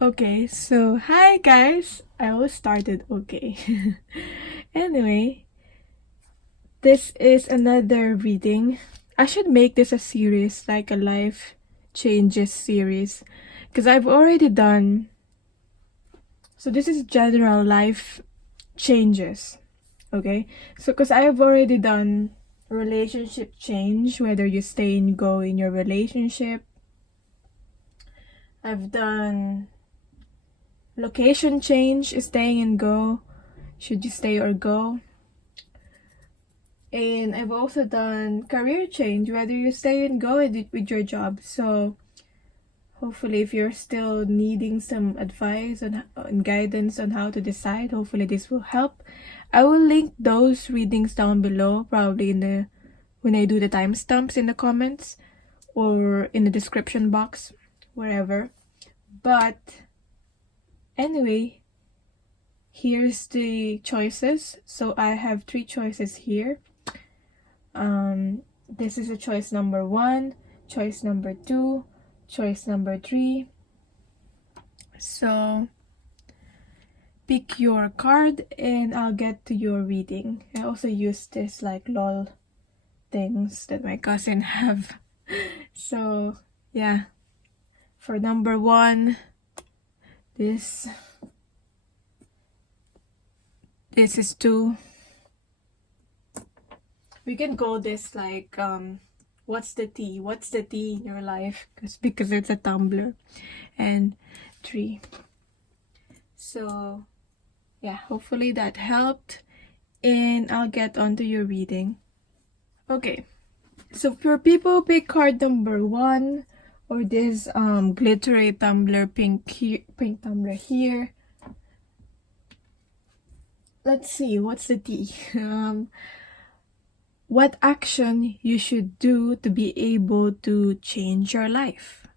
Okay, so hi guys. I always started okay. Anyway, this is another reading. I should make this a series, like a life changes series, because I've already done. So this is general life changes. Okay, so because I have already done relationship change, whether you stay and go in your relationship. I've done location change, staying and go. Should you stay or go? And I've also done career change, whether you stay and go with your job. So hopefully, if you're still needing some advice on guidance on how to decide, hopefully this will help. I will link those readings down below, probably when I do the timestamps in the comments or in the description box, wherever. But anyway, here's the choices. So I have 3 choices here. This is a choice number 1, choice number 2, choice number 3. So pick your card and I'll get to your reading. I also use this like lol things that my cousin have. So yeah, for number 1, this is 2. We can go this like what's the tea in your life, because it's a tumbler, and 3. So yeah, hopefully that helped, and I'll get onto your reading. Okay, so for people pick card number 1, or this glittery tumbler, pink tumbler here. Let's see, what's the tea? What action you should do to be able to change your life?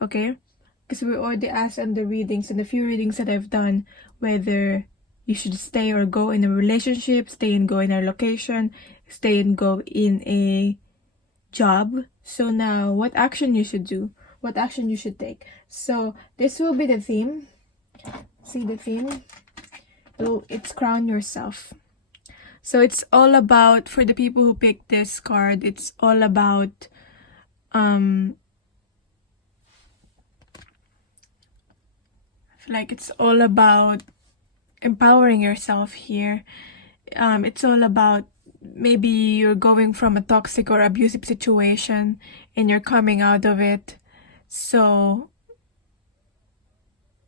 Okay, because we already asked in the readings, and the few readings that I've done, whether you should stay or go in a relationship, stay and go in a location, stay and go in a job. So now, what action you should do, what action you should take. So this will be the theme. See the theme? Oh, it's crown yourself. So it's all about, for the people who picked this card, it's all about it's all about empowering yourself here. It's all about, maybe you're going from a toxic or abusive situation and you're coming out of it. So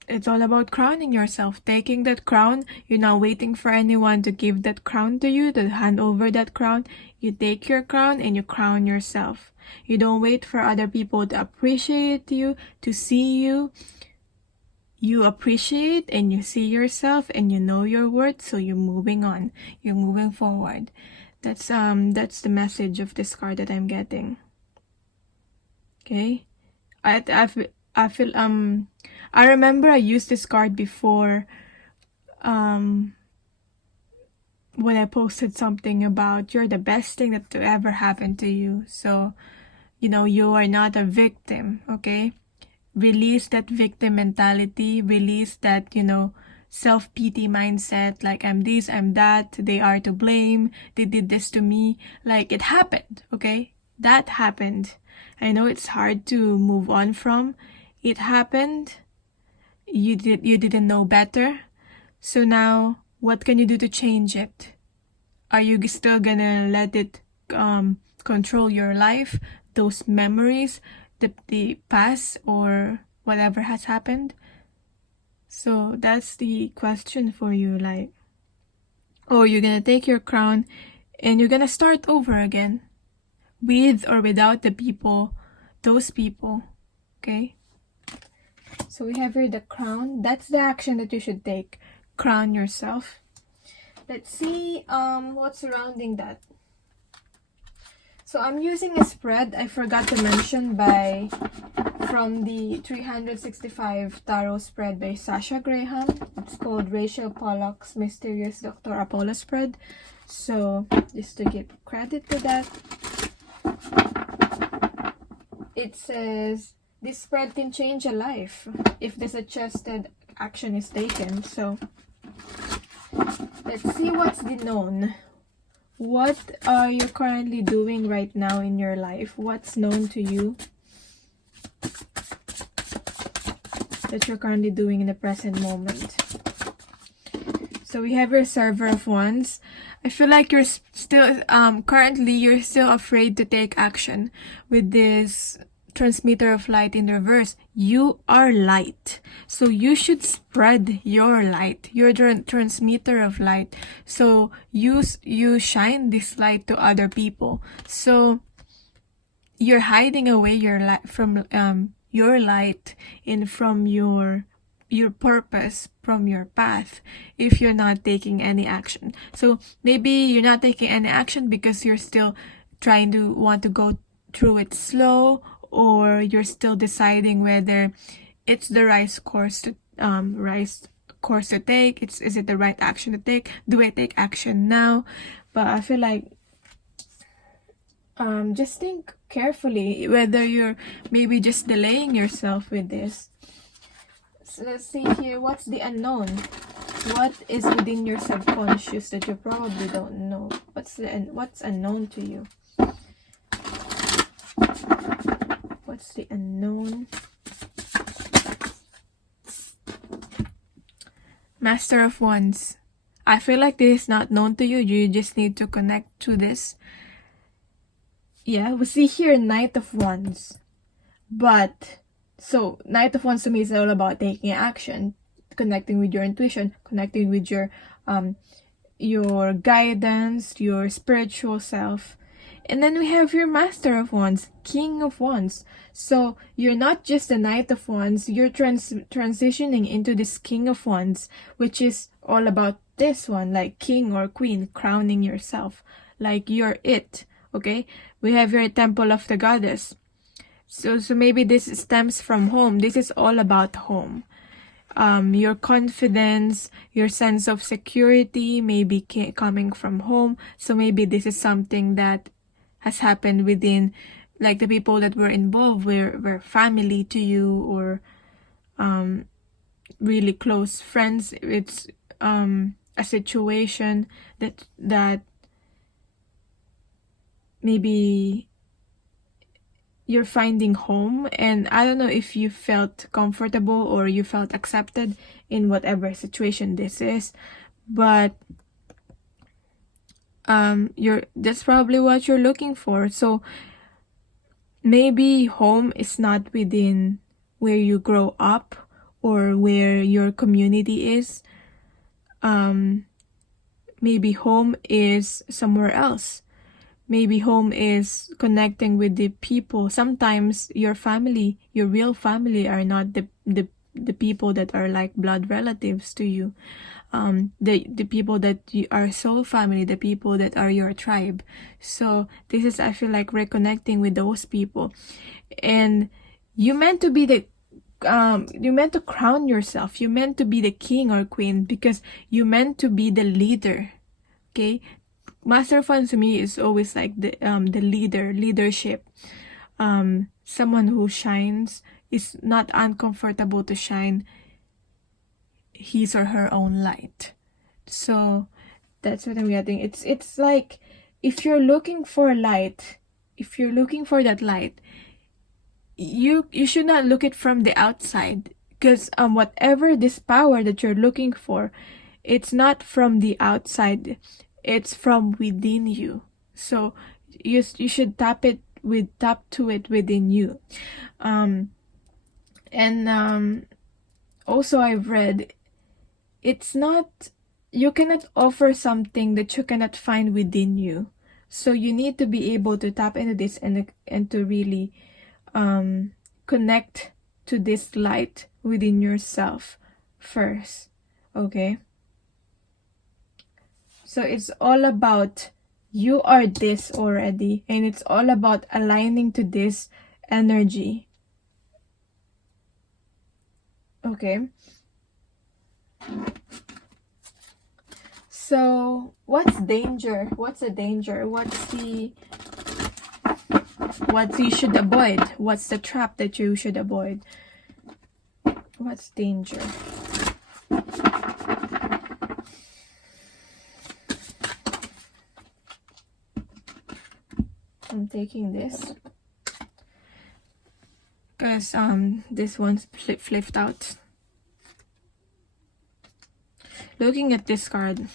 it's all about crowning yourself, taking that crown. You're not waiting for anyone to give that crown to you, to hand over that crown. You take your crown and you crown yourself. You don't wait for other people to appreciate you, to see you. You appreciate and you see yourself and you know your worth, so you're moving on. You're moving forward. That's the message of this card that I'm getting. Okay? I feel I remember I used this card before when I posted something about you're the best thing that ever happened to you. So, you are not a victim, okay? Release that victim mentality, release that, self-pity mindset, like I'm this, I'm that, they are to blame, they did this to me. Like, it happened, okay? That happened. I know it's hard to move on from. It happened. You didn't know better. So now, what can you do to change it? Are you still gonna let it control your life, those memories, the past, or whatever has happened? So that's the question for you, like, oh, you're gonna take your crown and you're gonna start over again, with or without those people, okay? So we have here the crown. That's the action that you should take. Crown yourself. Let's see what's surrounding that. So I'm using a spread I forgot to mention from the 365 Tarot spread by Sasha Graham. It's called Rachel Pollack's Mysterious Dr. Apollo spread. So just to give credit to that, it says, this spread can change a life if the suggested action is taken. So let's see what's the known. What are you currently doing right now in your life? What's known to you that you're currently doing in the present moment? So we have your Server of Wands. I feel like you're still, currently you're still afraid to take action with this Transmitter of Light in reverse. You are light, so you should spread your light. You're the transmitter of light, so you shine this light to other people. So you're hiding away your light from your light and from your purpose, from your path, if you're not taking any action. So maybe you're not taking any action because you're still trying to want to go through it slow, or you're still deciding whether it's the right course to take. Is it the right action to take? Do I take action now? But I feel like just think carefully whether you're maybe just delaying yourself with this. So let's see here, what's the unknown? What is within your subconscious that you probably don't know? What's unknown to you? What's the unknown? Master of Wands. I feel like this is not known to you. You just need to connect to this. Yeah, we see here Knight of Wands. But, so, Knight of Wands to me is all about taking action, connecting with your intuition, connecting with your guidance, your spiritual self. And then we have your Master of Wands, King of Wands. So you're not just the Knight of Wands, you're transitioning into this King of Wands, which is all about this one, like king or queen, crowning yourself, like you're it, okay? We have your Temple of the Goddess. So maybe this stems from home. This is all about home. Your confidence, your sense of security may be coming from home. So maybe this is something that has happened within, like the people that were involved were family to you, or really close friends. It's a situation that maybe you're finding home, and I don't know if you felt comfortable or you felt accepted in whatever situation this is, but that's probably what you're looking for. So maybe home is not within where you grow up or where your community is. Maybe home is somewhere else. Maybe home is connecting with the people. Sometimes your family, your real family, are not the people that are like blood relatives to you. The people that you are soul family, the people that are your tribe. So this is, I feel like, reconnecting with those people. And you meant to be you meant to crown yourself. You meant to be the king or queen because you meant to be the leader. Okay? Master of Wands to me is always like the leadership. Someone who shines, is not uncomfortable to shine his or her own light. So that's what I'm getting. It's like, if you're looking for light, if you're looking for that light, you should not look it from the outside, because whatever this power that you're looking for, it's not from the outside, it's from within you. So you should tap to it within you. Also I've read, it's not, you cannot offer something that you cannot find within you. So you need to be able to tap into this and to really connect to this light within yourself first. Okay? So it's all about, you are this already, and it's all about aligning to this energy. Okay? So what's danger? What's the danger? What's the what you should avoid. What's the trap that you should avoid? What's danger? I'm taking this because this one's flipped out. Looking at this card,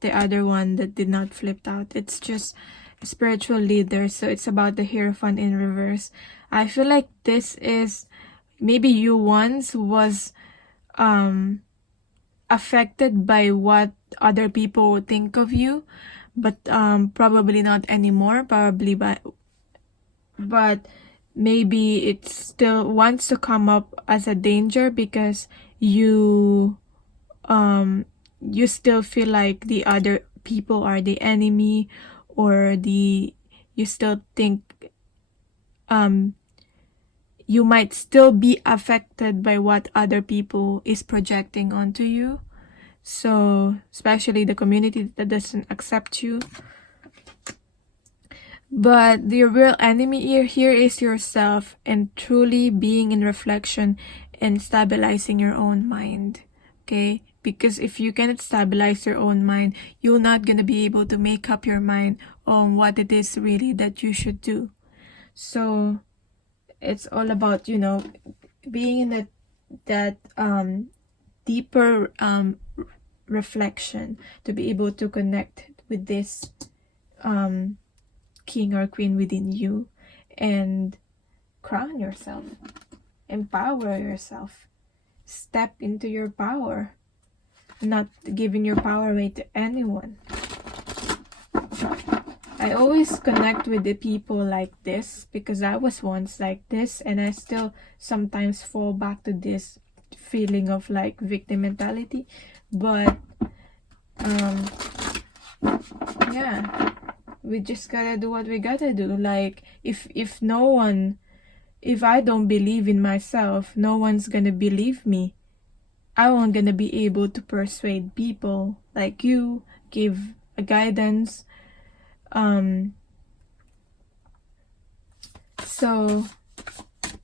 the other one that did not flip out, it's just a spiritual leader, so it's about the Hierophant in reverse. I feel like this is maybe you once was affected by what other people would think of you, but probably not anymore, but maybe it still wants to come up as a danger because you still feel like the other people are the enemy, or you still think you might still be affected by what other people is projecting onto you. So especially the community that doesn't accept you. But the real enemy here is yourself, and truly being in reflection and stabilizing your own mind. Okay? Because if you cannot stabilize your own mind, you're not going to be able to make up your mind on what it is really that you should do. So it's all about, you know, being in that deeper reflection to be able to connect with this king or queen within you and crown yourself, empower yourself, step into your power, not giving your power away to anyone. I always connect with the people like this because I was once like this, and I still sometimes fall back to this feeling of like victim mentality. But yeah, we just gotta do what we gotta do. Like if I don't believe in myself, no one's gonna believe me. I won't gonna be able to persuade people like you, give a guidance. So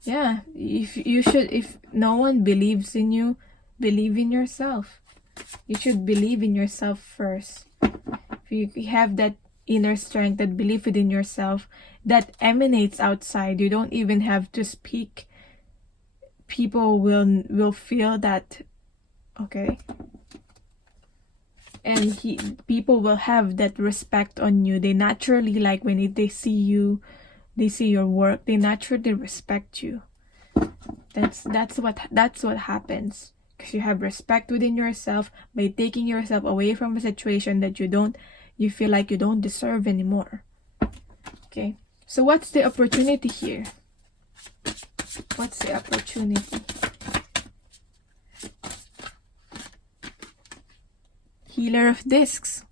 yeah, if no one believes in you, believe in yourself. You should believe in yourself first. If you have that inner strength, that belief within yourself that emanates outside, you don't even have to speak. People will feel that, okay? And people will have that respect on you. They naturally, like when they see you, they see your work, they naturally respect you. That's what happens, because you have respect within yourself by taking yourself away from a situation that you feel like you don't deserve anymore. Okay, so what's the opportunity here? What's the opportunity? Healer of Discs.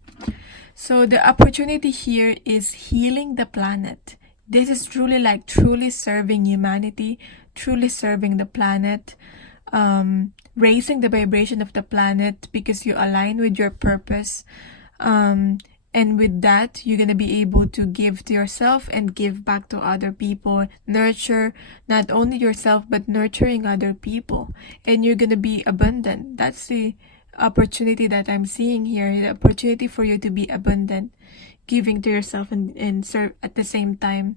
So the opportunity here is healing the planet. This is truly serving humanity, truly serving the planet, raising the vibration of the planet because you align with your purpose. And with that, you're going to be able to give to yourself and give back to other people. Nurture not only yourself, but nurturing other people. And you're going to be abundant. That's the opportunity that I'm seeing here. The opportunity for you to be abundant. Giving to yourself and serve at the same time.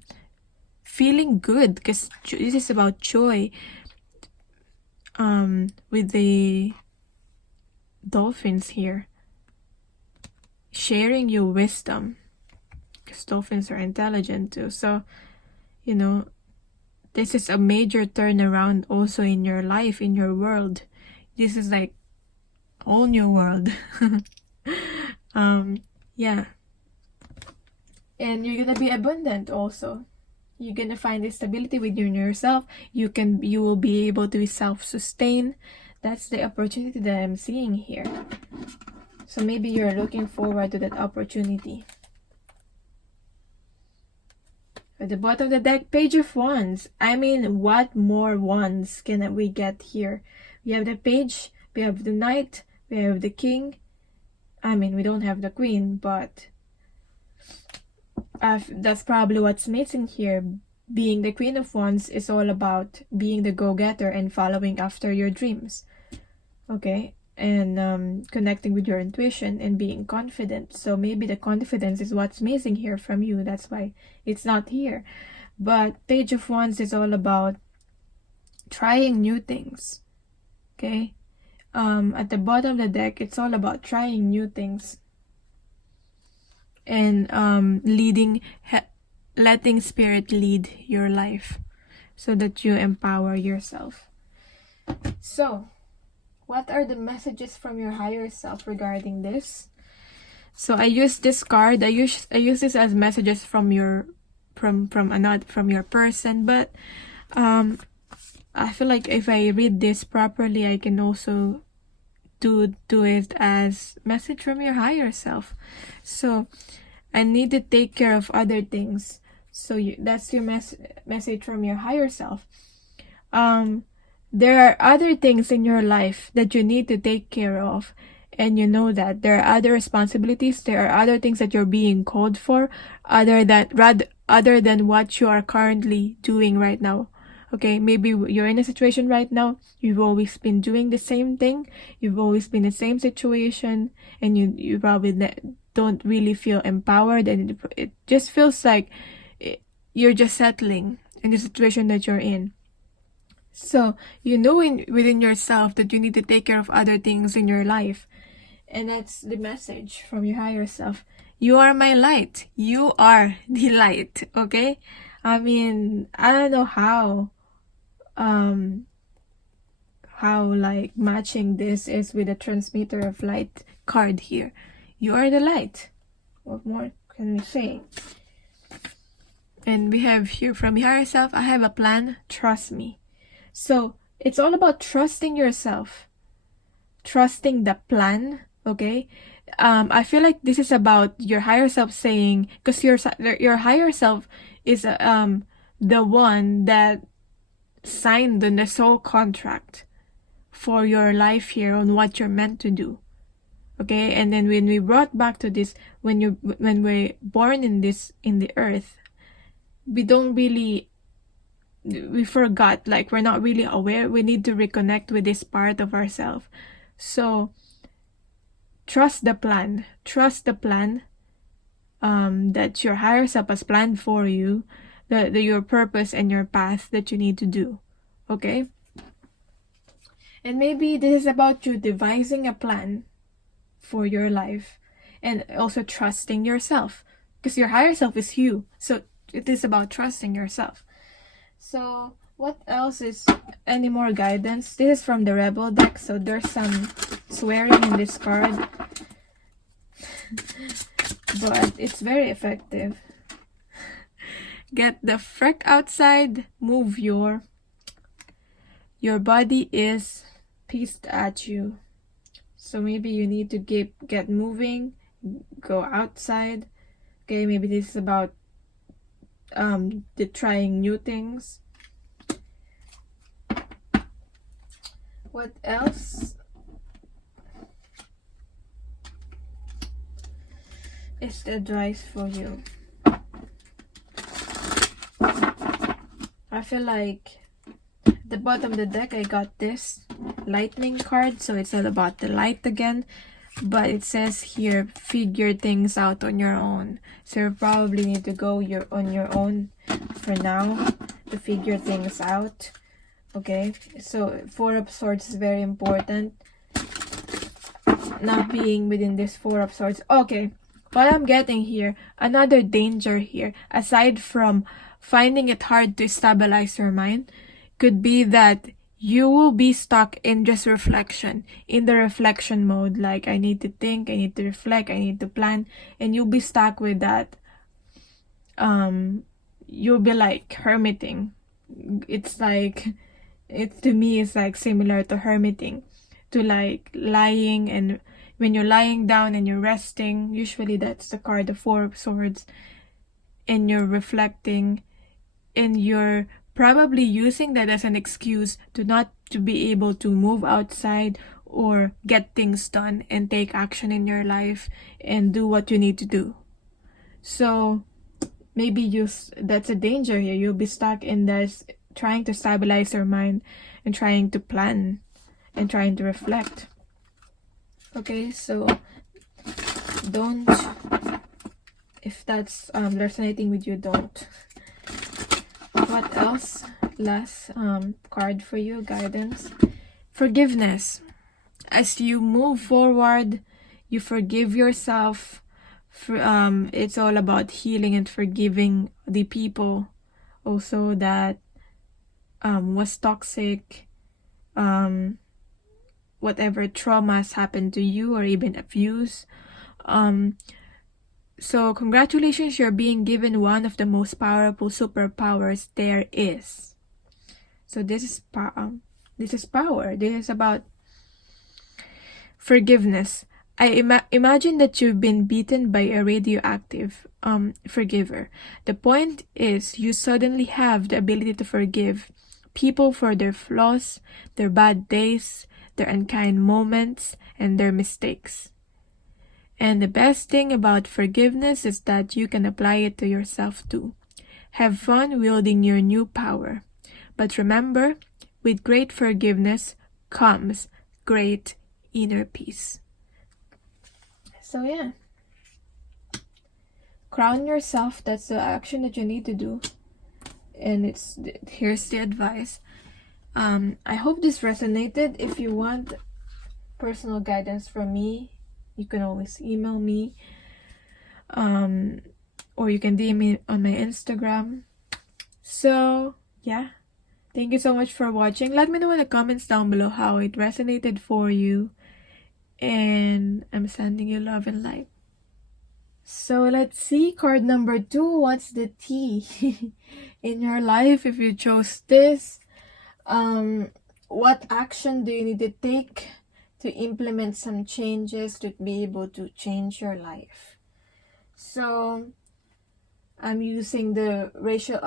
Feeling good, because this is about joy. With the dolphins here. Sharing your wisdom, because dolphins are intelligent too. So, you know, this is a major turnaround also in your life, in your world. This is like a whole new world. Yeah. And you're gonna be abundant also. You're gonna find this stability within yourself. You will be able to self-sustain. That's the opportunity that I'm seeing here. So maybe you're looking forward to that opportunity. At the bottom of the deck, Page of Wands. I mean, what more wands can we get here? We have the Page, we have the Knight, we have the King. I mean, we don't have the Queen, but that's probably what's missing here. Being the Queen of Wands is all about being the go-getter and following after your dreams. Okay? And connecting with your intuition and being confident. So maybe the confidence is what's missing here from you. That's why it's not here. But Page of Wands is all about trying new things. Okay? At the bottom of the deck, it's all about trying new things. And letting spirit lead your life so that you empower yourself. So, what are the messages from your higher self regarding this? So I use this card. I use this as messages from your person, but I feel like if I read this properly, I can also do it as message from your higher self. So I need to take care of other things. So that's your message from your higher self. There are other things in your life that you need to take care of, and you know that there are other responsibilities, there are other things that you're being called for, other than what you are currently doing right now. Okay, maybe you're in a situation right now, you've always been doing the same thing, you've always been in the same situation, and you probably don't really feel empowered, and it just feels like you're just settling in the situation that you're in. So you know within yourself that you need to take care of other things in your life. And that's the message from your higher self. You are my light. You are the light. Okay? I mean, I don't know how like matching this is with the transmitter of light card here. You are the light. What more can we say? And we have here from your higher self, I have a plan. Trust me. So it's all about trusting yourself, trusting the plan. Okay, I feel like this is about your higher self saying, because your higher self is the one that signed on the soul contract for your life here on what you're meant to do. Okay, and then when we brought back to this, when we're born in the earth, we forgot, like we're not really aware. We need to reconnect with this part of ourselves. So trust the plan that your higher self has planned for you, your purpose and your path that you need to do. Okay, and maybe this is about you devising a plan for your life and also trusting yourself, because your higher self is you. So it is about trusting yourself. So what else is any more guidance? This is from the Rebel deck, so there's some swearing in this card, but it's very effective. Get the frick outside. Move your body is pissed at you. So maybe you need to get moving, go outside. Okay, maybe this is about the trying new things. What else is the advice for you? I feel like at the bottom of the deck I got this lightning card, so it's all about the light again. But it says here, figure things out on your own. So you probably need to go on your own for now to figure things out. Okay, so Four of Swords is very important. Not being within this Four of Swords. Okay, what I'm getting here, another danger here, aside from finding it hard to stabilize your mind, could be that you will be stuck in just reflection, in the reflection mode. Like, I need to think, I need to reflect, I need to plan, and you'll be stuck with that. You'll be like hermiting. It's like, to me, it's like similar to hermiting, to like lying, and when you're lying down and you're resting, usually that's the card, the Four of Swords, and you're reflecting, and you're probably using that as an excuse to not to be able to move outside or get things done and take action in your life and do what you need to do. So maybe that's a danger here. You'll be stuck in this, trying to stabilize your mind and trying to plan and trying to reflect. Okay, so don't, if that's resonating with you, don't. What else? Last card for you, guidance. Forgiveness. As you move forward, you forgive yourself. It's all about healing and forgiving the people also that was toxic, whatever traumas happened to you or even abuse. So congratulations, you're being given one of the most powerful superpowers there is. So this is power. This is about forgiveness. I imagine that you've been beaten by a radioactive forgiver. The point is, you suddenly have the ability to forgive people for their flaws, their bad days, their unkind moments, and their mistakes. And the best thing about forgiveness is that you can apply it to yourself too. Have fun wielding your new power. But remember, with great forgiveness comes great inner peace. So yeah. Crown yourself. That's the action that you need to do. And here's the advice. I hope this resonated. If you want personal guidance from me, you can always email me, or you can DM me on my Instagram. So yeah, thank you so much for watching. Let me know in the comments down below how it resonated for you, and I'm sending you love and light. So let's see, card number 2. What's the tea in your life if you chose this? What action do you need to take to implement some changes to be able to change your life? So I'm using the Rachel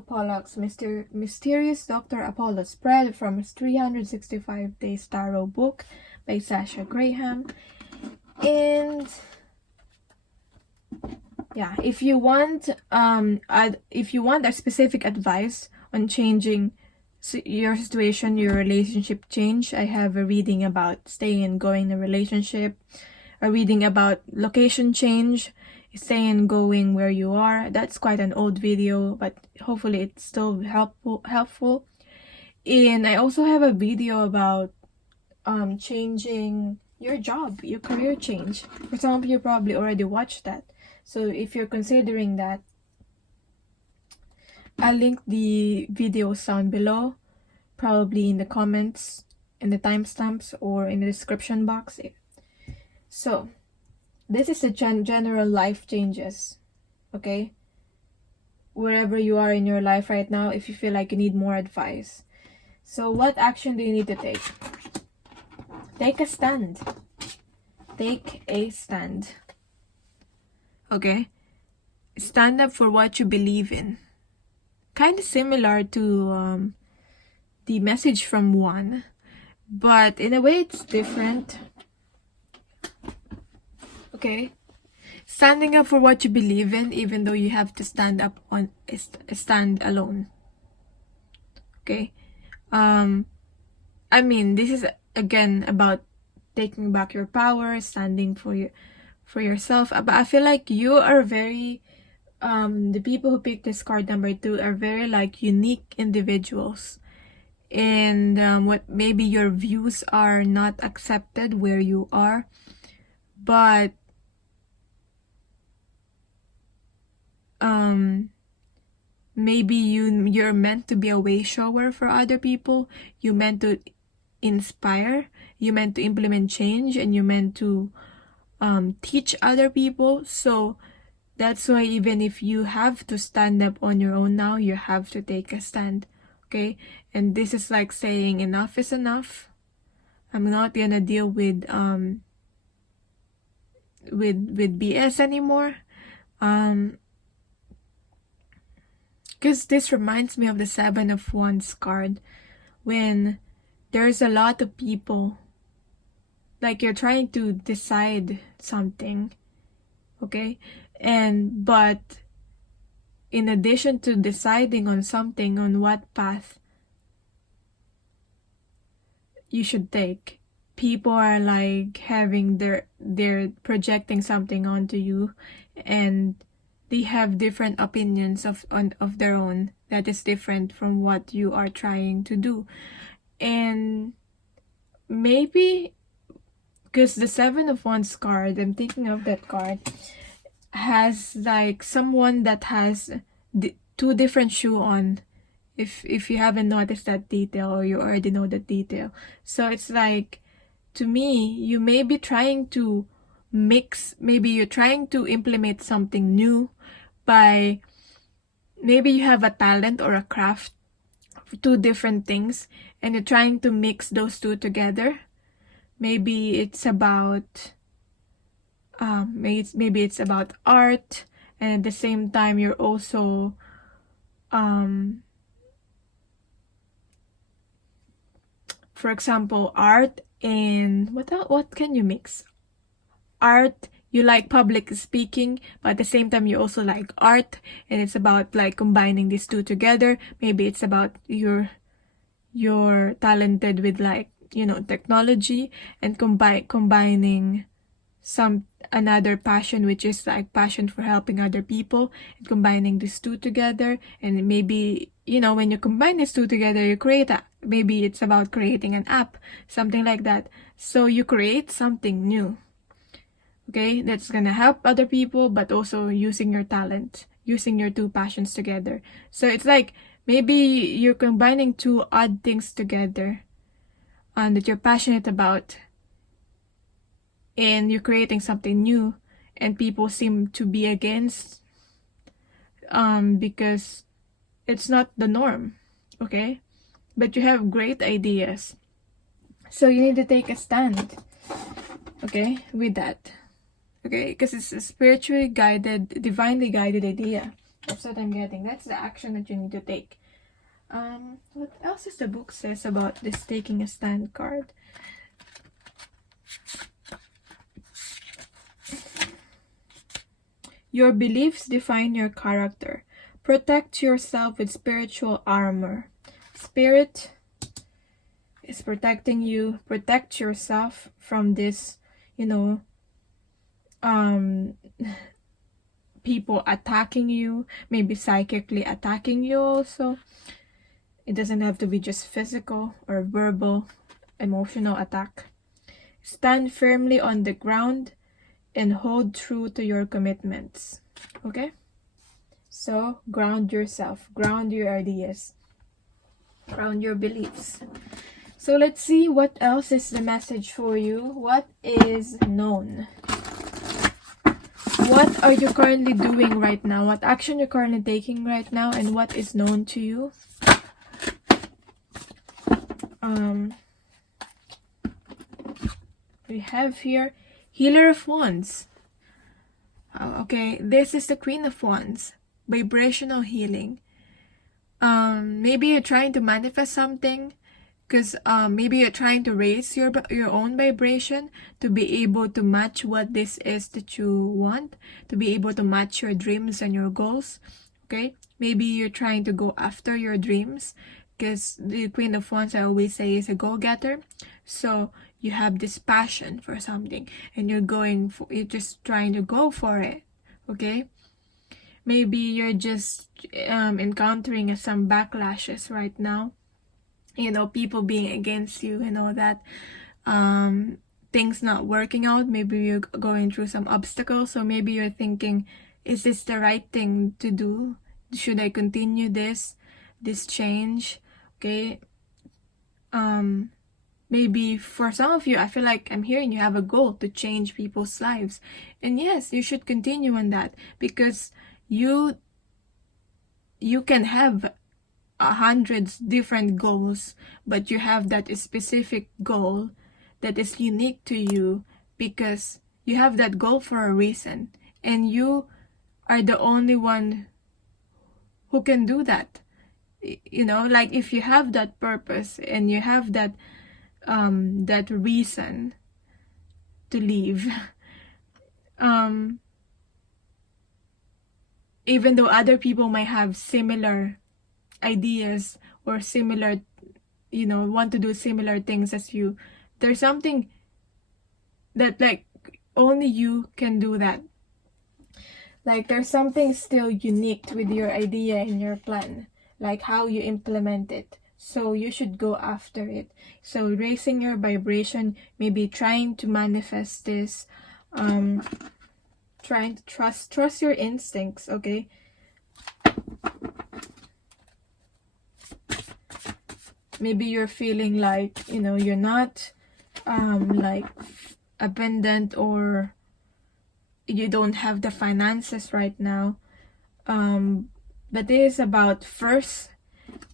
Pollack's Mysterious Dr. Apollo spread from 365 Days Tarot book by Sasha Graham. And yeah, if you want a specific advice on changing your situation, your relationship change, I have a reading about staying and going in a relationship, a reading about location change, staying and going where you are. That's quite an old video, but hopefully it's still helpful. And I also have a video about changing your job, your career change. For some of you probably already watched that. So if you're considering that, I'll link the videos down below, probably in the comments, in the timestamps, or in the description box. So this is the general life changes, okay? Wherever you are in your life right now, if you feel like you need more advice. So what action do you need to take? Take a stand. Take a stand. Okay? Stand up for what you believe in. Kind of similar to the message from one, but in a way it's different. Okay? Standing up for what you believe in, even though you have to stand alone. Okay? I mean, this is again about taking back your power, standing for yourself. But I feel like you are very the people who picked this card number 2 are very like unique individuals, and what maybe your views are not accepted where you are, but maybe you're meant to be a way shower for other people. You meant to inspire, you meant to implement change, and you meant to teach other people. So that's why even if you have to stand up on your own now, you have to take a stand. Okay? And this is like saying enough is enough. I'm not gonna deal with BS anymore. Because this reminds me of the 7 of Wands card, when there's a lot of people, like you're trying to decide something, okay, but in addition to deciding on something, on what path you should take, people are like having they're projecting something onto you, and they have different opinions of their own that is different from what you are trying to do. And maybe because the Seven of Wands card, I'm thinking of that card, has like someone that has two different shoe on. If you haven't noticed that detail, or you already know that detail. So it's like, to me, you may be trying to mix, maybe you're trying to implement something new by, maybe you have a talent or a craft for two different things, and you're trying to mix those two together. Maybe it's about maybe it's about art, and at the same time you're also for example, art and what can you mix? Art, you like public speaking, but at the same time you also like art, and it's about like combining these two together. Maybe it's about you're talented with, like, you know, technology, and combining another passion, which is like passion for helping other people, and combining these two together. And maybe, you know, when you combine these two together, you create maybe it's about creating an app, something like that. So you create something new, okay, that's gonna help other people, but also using your talent, using your two passions together. So it's like, maybe you're combining two odd things together that you're passionate about, and you're creating something new, and people seem to be against, because it's not the norm, okay? But you have great ideas, so you need to take a stand, okay, with that, okay? Because it's a spiritually guided, divinely guided idea. That's what I'm getting. That's the action that you need to take. What else does the book says about this taking a stand card? Your beliefs define your character. Protect yourself with spiritual armor. Spirit is protecting you. Protect yourself from this, you know, people attacking you, maybe psychically attacking you also. It doesn't have to be just physical or verbal, emotional attack. Stand firmly on the ground and hold true to your commitments, okay? So ground yourself, ground your ideas, ground your beliefs. So let's see what else is the message for you. What is known? What are you currently doing right now? What action you're currently taking right now, and what is known to you? We have here Healer of Wands. Okay, this is the Queen of Wands. Vibrational healing. Maybe you're trying to manifest something, because maybe you're trying to raise your own vibration to be able to match what this is that you want, to be able to match your dreams and your goals, okay? Maybe you're trying to go after your dreams, because the Queen of Wands, I always say, is a go-getter. So you have this passion for something, and you're just trying to go for it, okay? Maybe you're just encountering some backlashes right now, you know, people being against you and all that, things not working out. Maybe you're going through some obstacles, so maybe you're thinking, is this the right thing to do? Should I continue this change? Okay. Maybe for some of you, I feel like I'm hearing you have a goal to change people's lives, and yes, you should continue on that, because you can have 100 different goals, but you have that specific goal that is unique to you, because you have that goal for a reason, and you are the only one who can do that. You know, like, if you have that purpose and you have that reason to live, even though other people might have similar ideas or similar, want to do similar things as you, there's something that like only you can do that. Like there's something still unique with your idea and your plan, like how you implement it. So you should go after it. So raising your vibration, maybe trying to manifest this, trying to trust your instincts, okay? Maybe you're feeling like, you're not like abundant, or you don't have the finances right now. But it is about, first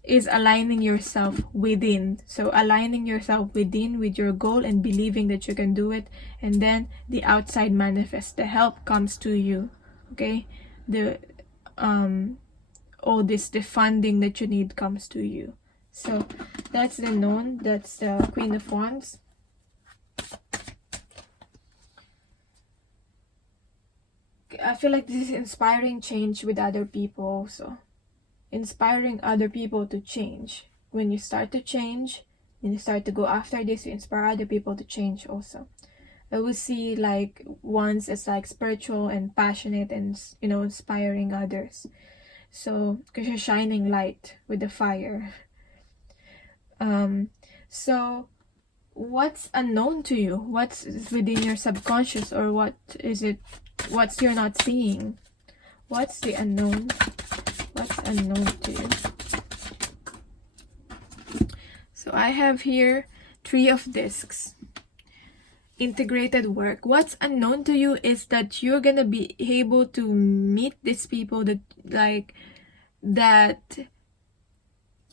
is aligning yourself within. So aligning yourself within with your goal and believing that you can do it, and then the outside manifests. The help comes to you, okay? The all this, the funding that you need comes to you. So that's the known, that's the Queen of Wands. I feel like this is inspiring change with other people also. Inspiring other people to change. When you start to change, when you start to go after this, you inspire other people to change also. I would see like Wands as like spiritual and passionate and, inspiring others. So, because you're shining light with the fire. So what's unknown to you? What's within your subconscious, or what is it? What's you're not seeing? What's the unknown? What's unknown to you? So I have here 3 of discs. Integrated work. What's unknown to you is that you're gonna be able to meet these people that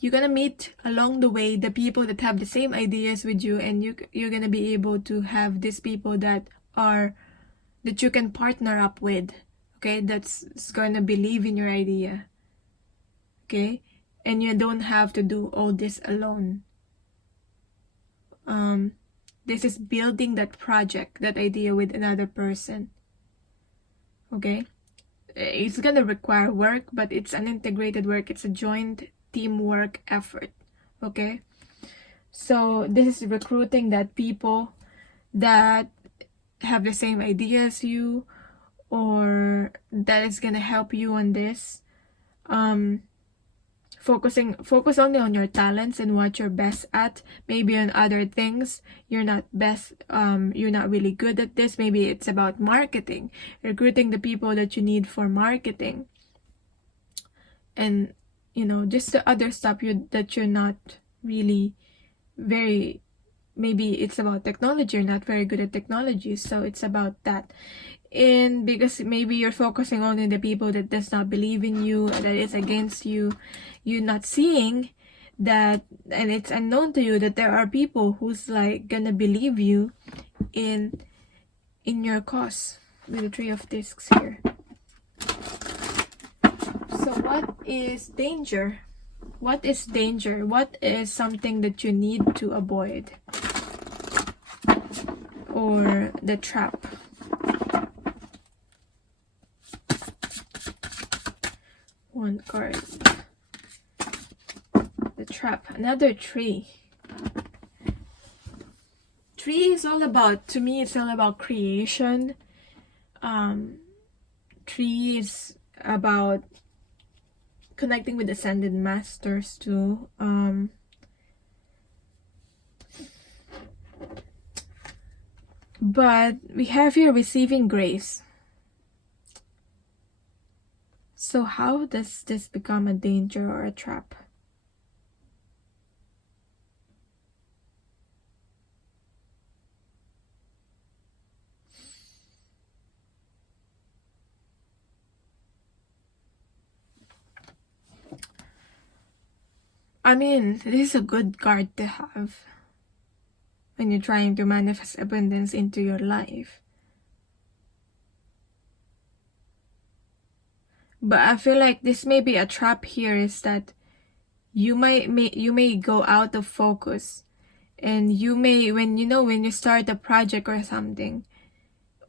you're gonna meet along the way, the people that have the same ideas with you, and you're gonna be able to have these people that you can partner up with, okay? That's gonna believe in your idea, okay? And you don't have to do all this alone. This is building that project, that idea with another person, okay? It's gonna require work, but it's an integrated work. It's a joint teamwork effort, okay? So this is recruiting that people that have the same idea as you, or that is gonna help you on this. Focus only on your talents and what you're best at. Maybe on other things you're not you're not really good at this. Maybe it's about marketing, recruiting the people that you need for marketing, and just the other stuff that you're not really very, maybe it's about technology, you're not very good at technology, so it's about that. And because maybe you're focusing on the people that does not believe in you, that is against you, you're not seeing that, and it's unknown to you that there are people who's like gonna believe you in your cause, with the 3 of discs here. So what is danger? What is danger? What is something that you need to avoid? Or the trap? One card. The trap. Another 3. 3 is all about, to me, it's all about creation. 3 is about connecting with ascended masters too. But we have here receiving grace. So how does this become a danger or a trap? I mean, this is a good card to have when you're trying to manifest abundance into your life. But I feel like this may be a trap here, is that you may go out of focus, and you may, when you start a project or something,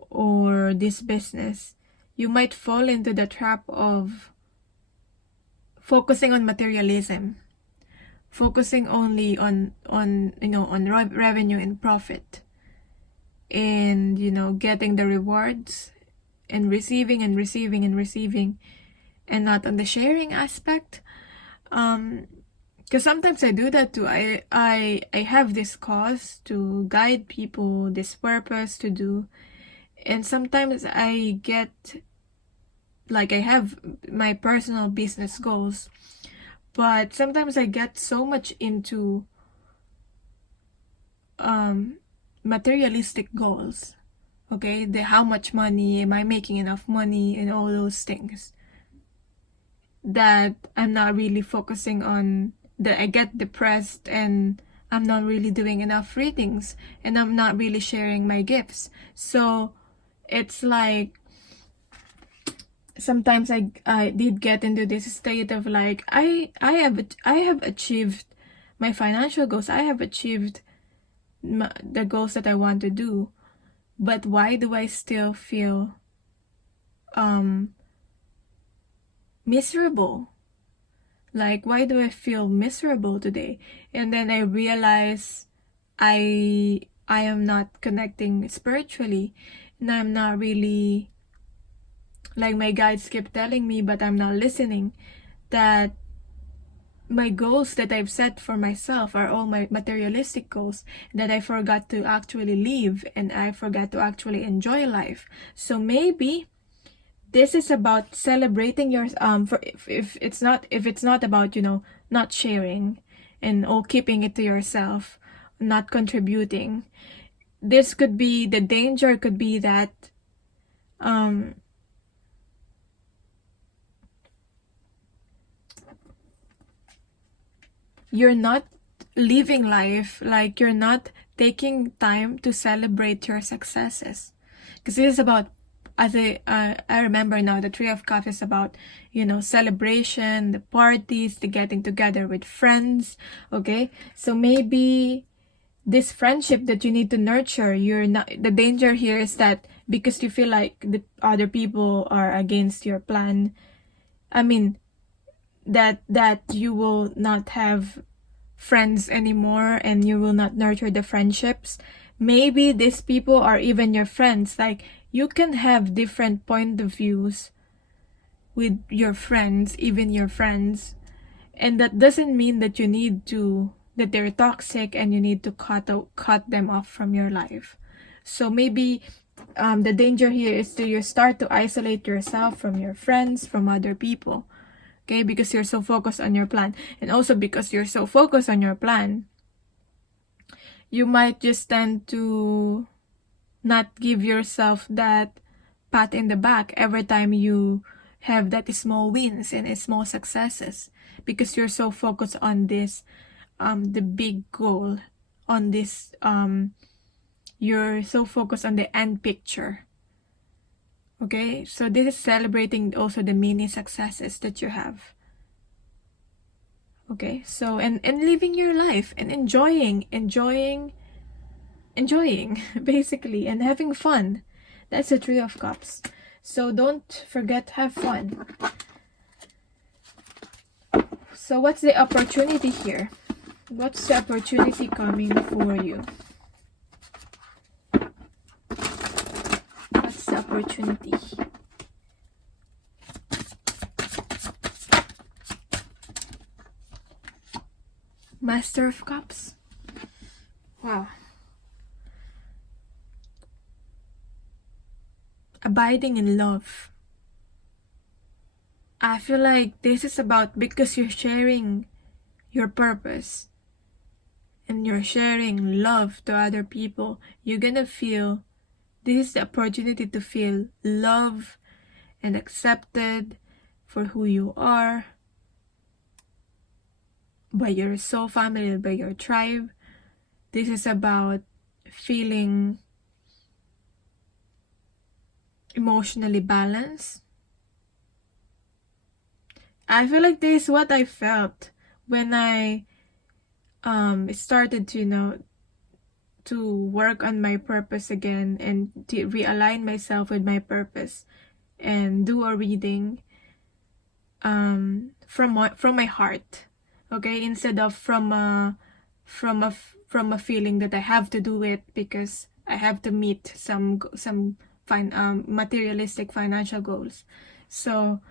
or this business, you might fall into the trap of focusing on materialism, focusing only on revenue and profit, and getting the rewards and receiving and receiving and receiving, and not on the sharing aspect. Because sometimes I do that too. I have this cause to guide people, this purpose to do, and sometimes I get, like, I have my personal business goals, but sometimes I get so much into materialistic goals. Okay, how much money am I making, enough money, and all those things, that I'm not really focusing on, that I get depressed, and I'm not really doing enough readings, and I'm not really sharing my gifts. So it's like sometimes I did get into this state of like, I have achieved my financial goals, I have achieved the goals that I want to do, but why do I still feel miserable? Like, why do I feel miserable today? And then I realize I am not connecting spiritually, and I'm not really, like, my guides keep telling me, but I'm not listening, that my goals that I've set for myself are all my materialistic goals, that I forgot to actually live, and I forgot to actually enjoy life. So maybe this is about celebrating your for if it's not about not sharing and all keeping it to yourself, not contributing. This could be, the danger could be that you're not living life, like you're not taking time to celebrate your successes. Because this is about, as I remember now, the Tree of Cups is about celebration, the parties, the getting together with friends. Okay, so maybe this friendship that you need to nurture, you're not, the danger here is that because you feel like the other people are against your plan, I mean, that you will not have friends anymore, and you will not nurture the friendships. Maybe these people are even your friends. Like, you can have different point of views with your friends, even your friends, and that doesn't mean that you need to, that they're toxic and you need to cut them off from your life. So maybe the danger here is to you start to isolate yourself from your friends, from other people. Okay, because you're so focused on your plan. And also because you're so focused on your plan, you might just tend to not give yourself that pat in the back every time you have that small wins and small successes, because you're so focused on this the big goal, on this you're so focused on the end picture. Okay, so this is celebrating also the mini successes that you have. Okay, so and living your life and enjoying basically, and having fun. That's the Three of Cups. So don't forget, have fun. So what's the opportunity here? What's the opportunity coming for you? What's the opportunity? Master of Cups. Wow. Abiding in love. I feel like this is about, because you're sharing your purpose and you're sharing love to other people, you're gonna feel, this is the opportunity to feel love and accepted for who you are by your soul family, by your tribe. This is about feeling emotionally balanced. I feel like this is what I felt when I started to to work on my purpose again and to realign myself with my purpose. and do a reading from my heart, okay, instead of from a feeling that I have to do it because I have to meet some materialistic financial goals. So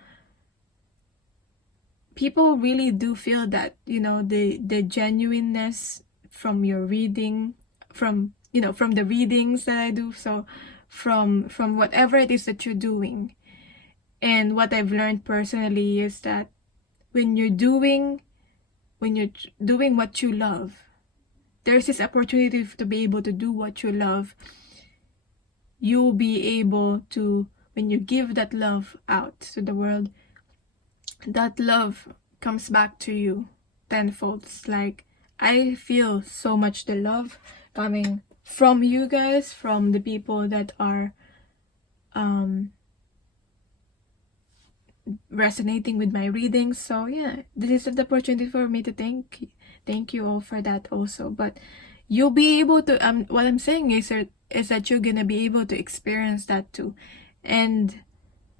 people really do feel that, you know, the genuineness from your reading, from, you know, from the readings that I do. So from whatever it is that you're doing. And what I've learned personally is that when you're doing what you love, there's this opportunity to be able to do what you love. You'll be able to, when you give that love out to the world, that love comes back to you tenfold. It's like, I feel so much the love coming from you guys, from the people that are resonating with my readings. So yeah, this is the opportunity for me to thank you all for that also. But you'll be able to what I'm saying is that you're gonna be able to experience that too. And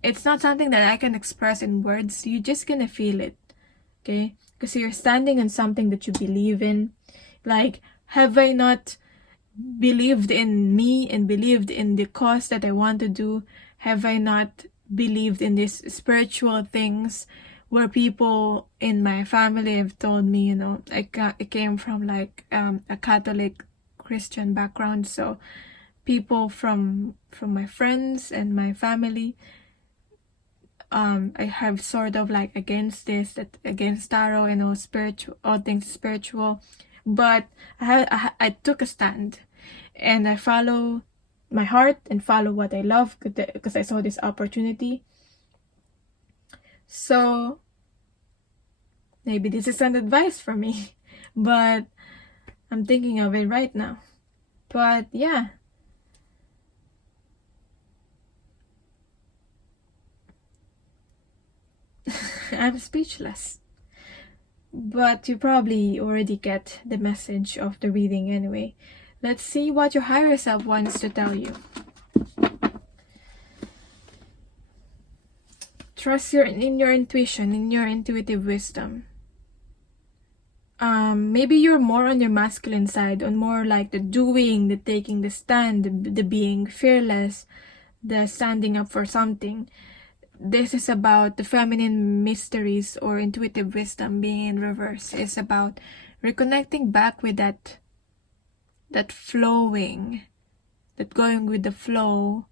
it's not something that I can express in words. You're just gonna feel it, okay? Because you're standing on something that you believe in. Like, have I not believed in me and believed in the cause that I want to do? Have I not believed in these spiritual things where people in my family have told me, you know, I came from like a Catholic Christian background, so people from my friends and my family, I have sort of like against tarot and all things spiritual, but I took a stand and I follow my heart and follow what I love because I saw this opportunity. So maybe this is an advice for me, but I'm thinking of it right now. But yeah, I'm speechless. But you probably already get the message of the reading anyway. Let's see what your higher self wants to tell you. Trust in your intuition, in your intuitive wisdom. Maybe you're more on your masculine side, on more like the doing, the taking the stand, the being fearless, the standing up for something. This is about the feminine mysteries or intuitive wisdom being in reverse. It's about reconnecting back with that flowing, that going with the flow,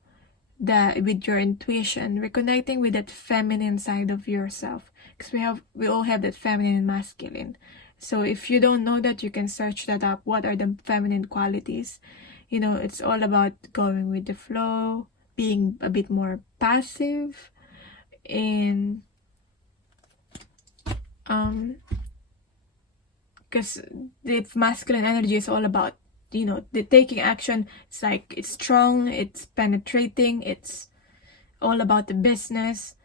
that with your intuition, reconnecting with that feminine side of yourself. Because we all have that feminine and masculine. So if you don't know that, you can search that up. What are the feminine qualities? You know, it's all about going with the flow, being a bit more passive, and because the masculine energy is all about, you know, the taking action. It's like, it's strong, it's penetrating, it's all about the business.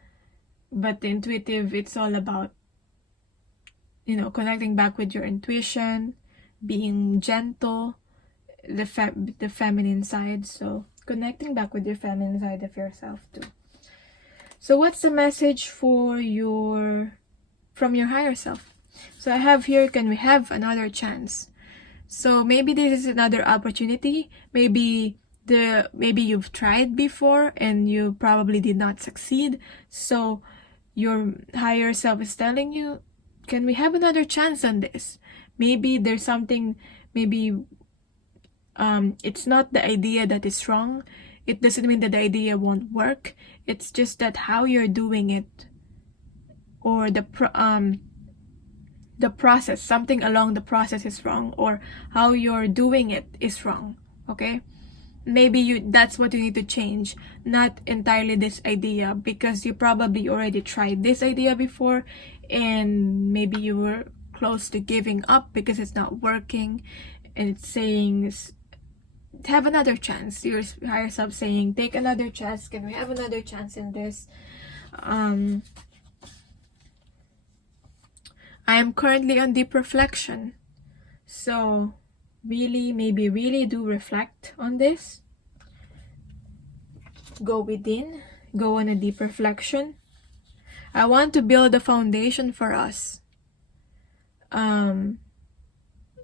But the intuitive, it's all about, you know, connecting back with your intuition, being gentle, the feminine side. So connecting back with your feminine side of yourself too. So what's the message from your higher self? So I have here, can we have another chance? So maybe this is another opportunity. Maybe you've tried before and you probably did not succeed. So your higher self is telling you, can we have another chance on this? Maybe there's something, maybe it's not the idea that is wrong. It doesn't mean that the idea won't work. It's just that how you're doing it, or the process, something along the process is wrong, or how you're doing it is wrong. Okay, maybe that's what you need to change, not entirely this idea, because you probably already tried this idea before and maybe you were close to giving up because it's not working, and it's saying, have another chance. Your higher self saying, take another chance. Can we have another chance in this? I am currently on deep reflection. So really do reflect on this. Go within. go on a deep reflection. I want to build a foundation for us.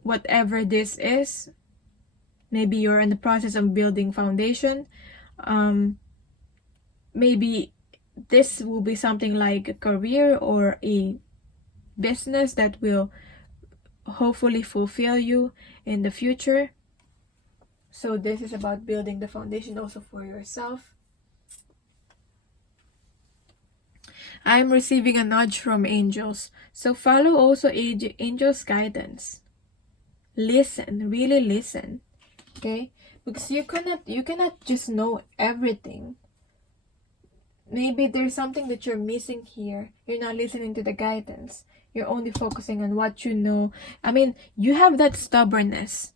Whatever this is, maybe you're in the process of building foundation. Maybe this will be something like a career or a business that will hopefully fulfill you in the future. So this is about building the foundation also for yourself. I'm receiving a nudge from angels. So follow also angels' guidance. Listen, really listen. Okay? Because you cannot just know everything. Maybe there's something that you're missing here. You're not listening to the guidance. You're only focusing on what you know. I mean, you have that stubbornness.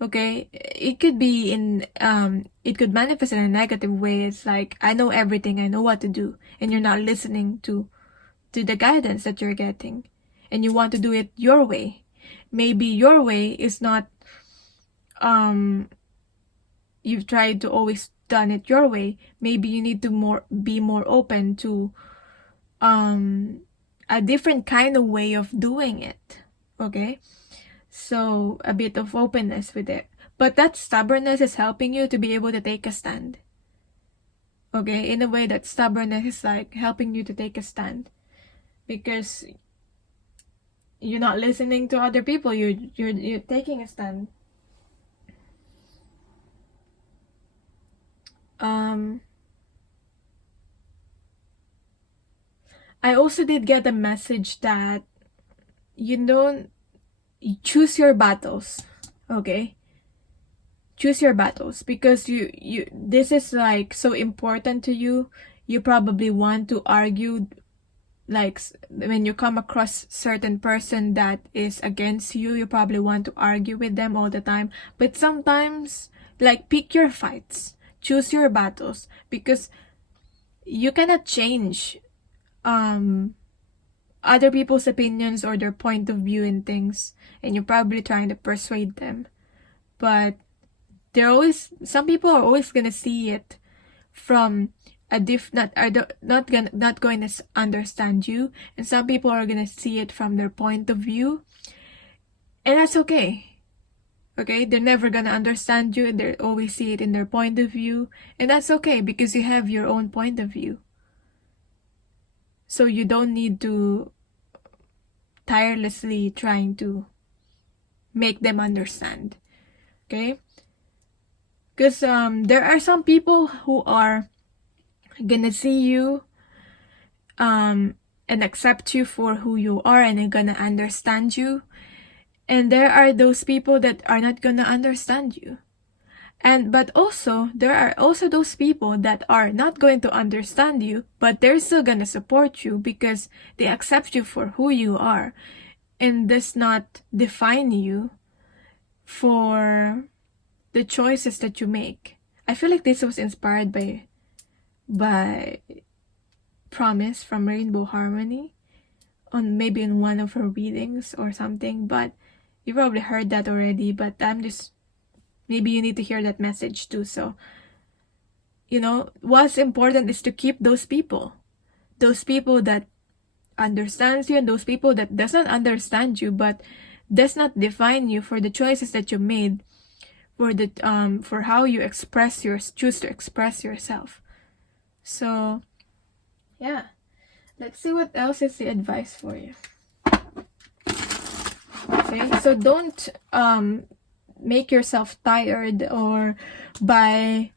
Okay? It could be it could manifest in a negative way. It's like, I know everything, I know what to do. And you're not listening to the guidance that you're getting. And you want to do it your way. Maybe your way is not, you've tried to always done it your way. Maybe you need to be more open to a different kind of way of doing it. Okay, so a bit of openness with it, but that stubbornness is helping you to be able to take a stand. Okay, in a way, that stubbornness is like helping you to take a stand, because you're not listening to other people. You're taking a stand. I also did get a message that you don't choose your battles. Okay, choose your battles, because you this is like so important to you. You probably want to argue, like when you come across certain person that is against you, you probably want to argue with them all the time. But sometimes, like, pick your fights, choose your battles, because you cannot change other people's opinions or their point of view in things, and you're probably trying to persuade them, but some people are always gonna see it from a not going to understand you, and some people are gonna see it from their point of view, and that's okay. Okay, they're never gonna understand you, and they always see it in their point of view, and that's okay, because you have your own point of view. So you don't need to tirelessly trying to make them understand. Okay, because there are some people who are gonna see you and accept you for who you are, and they're gonna understand you, and there are those people that are not gonna understand you. But also there are also those people that are not going to understand you, but they're still gonna support you because they accept you for who you are, and does not define you for the choices that you make. I feel like this was inspired by Promise from Rainbow Harmony, maybe in one of her readings or something, but you probably heard that already, but maybe you need to hear that message too. So, what's important is to keep those people that understands you, and those people that doesn't understand you but does not define you for the choices that you made, for how you choose to express yourself. So yeah, let's see what else is the advice for you. Okay, so don't make yourself tired or by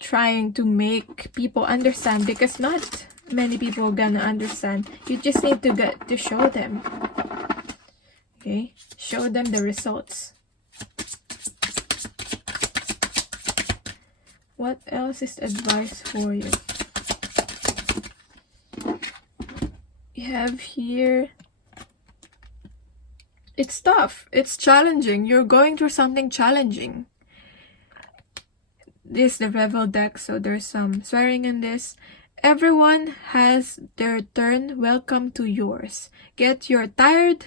trying to make people understand, because not many people are gonna understand. You just need to show them. Okay, show them the results. What else is advice for you? You have here, it's tough, it's challenging, you're going through something challenging. This is the Revel deck, so there's some swearing in this. Everyone has their turn, welcome to yours. Get your tired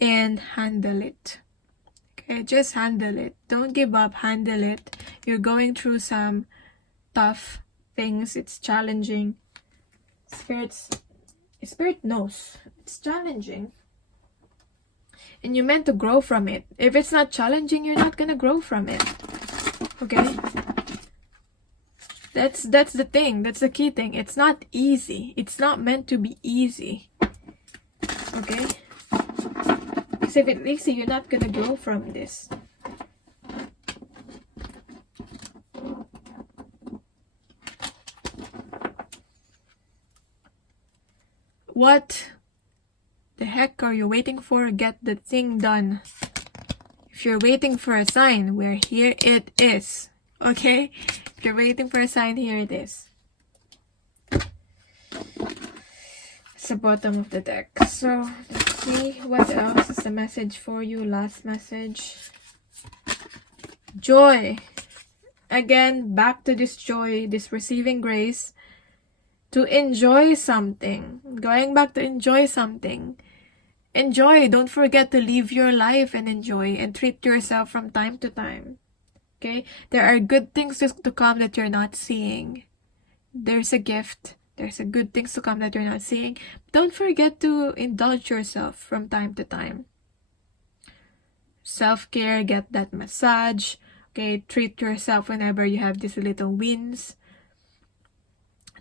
and handle it. Okay, just handle it. Don't give up, handle it. You're going through some tough things. It's challenging. Spirit knows it's challenging. And you're meant to grow from it. If it's not challenging, you're not gonna grow from it. Okay? That's the thing. That's the key thing. It's not easy. It's not meant to be easy. Okay? Because if it's easy, you're not gonna grow from this. What the heck are you waiting for? Get the thing done. If you're waiting for a sign, well, here it is. Okay? If you're waiting for a sign, here it is. It's the bottom of the deck. So, let's see what else is the message for you. Last message. Joy. Again, back to this joy, this receiving grace. To enjoy something. Going back to enjoy something. Enjoy. Don't forget to live your life and enjoy and treat yourself from time to time. Okay? There are good things to come that you're not seeing. There's a gift. There's a good things to come that you're not seeing. Don't forget to indulge yourself from time to time. Self-care. Get that massage. Okay? Treat yourself whenever you have these little wins.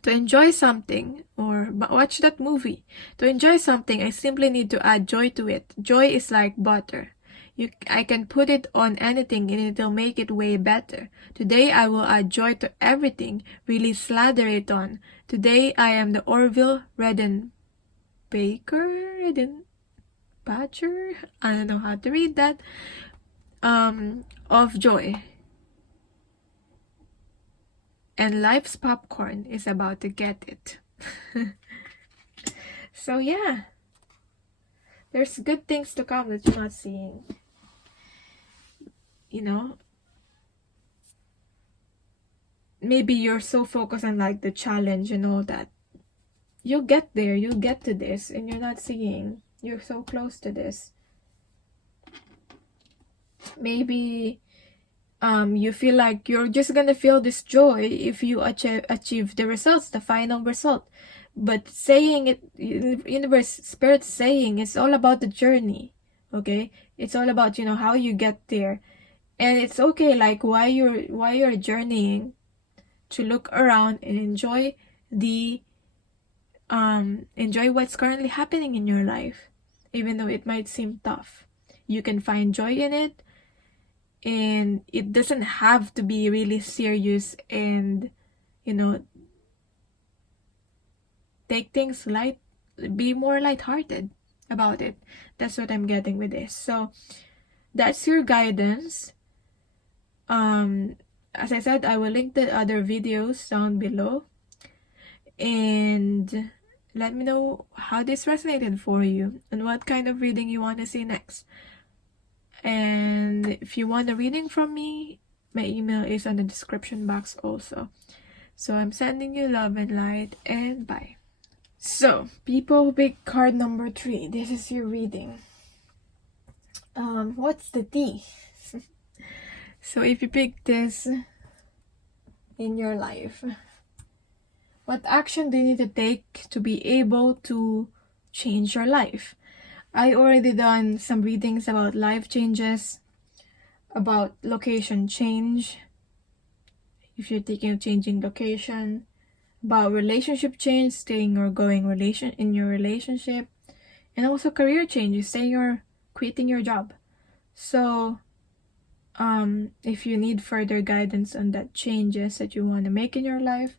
To enjoy something or watch that movie. To enjoy something, I simply need to add joy to it. Joy is like butter. I can put it on anything and it'll make it way better. Today, I will add joy to everything. Really slather it on. Today, I am the Orville Redden Badger? I don't know how to read that. Of joy. And life's popcorn is about to get it. So yeah. There's good things to come that you're not seeing. You know. Maybe you're so focused on like the challenge and all that. You'll get there. You'll get to this. And you're not seeing. You're so close to this. Maybe you feel like you're just gonna feel this joy if you achieve the results, the final result. But saying it, universe, spirit saying, it's all about the journey. Okay, it's all about, you know, how you get there. And it's okay, like while you're journeying, to look around and enjoy what's currently happening in your life, even though it might seem tough. You can find joy in it. And it doesn't have to be really serious and, you know, take things light, be more lighthearted about it. That's what I'm getting with this. So that's your guidance. As I said, I will link the other videos down below. And let me know how this resonated for you and what kind of reading you want to see next. And if you want a reading from me, my email is on the description box also. So I'm sending you love and light, and bye. So, people who pick card number 3, this is your reading. What's the tea? So if you pick this in your life, what action do you need to take to be able to change your life? I already done some readings about life changes, about location change, if you're thinking of changing location, about relationship change, staying or going in your relationship, and also career change, staying or quitting your job. So, if you need further guidance on that changes that you want to make in your life,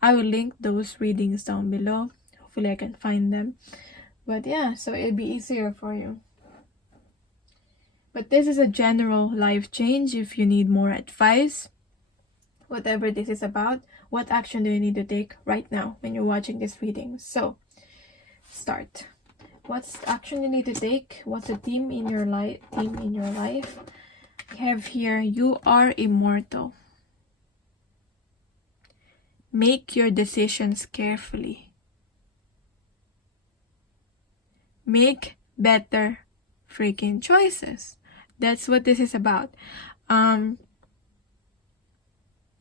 I will link those readings down below. Hopefully I can find them. But yeah, so it'll be easier for you. But this is a general life change. If you need more advice, whatever this is about, what action do you need to take right now when you're watching this reading? So, start. What's the action you need to take? What's the theme in your life? I have here, you are immortal. Make your decisions carefully. Make better freaking choices. That's what this is about.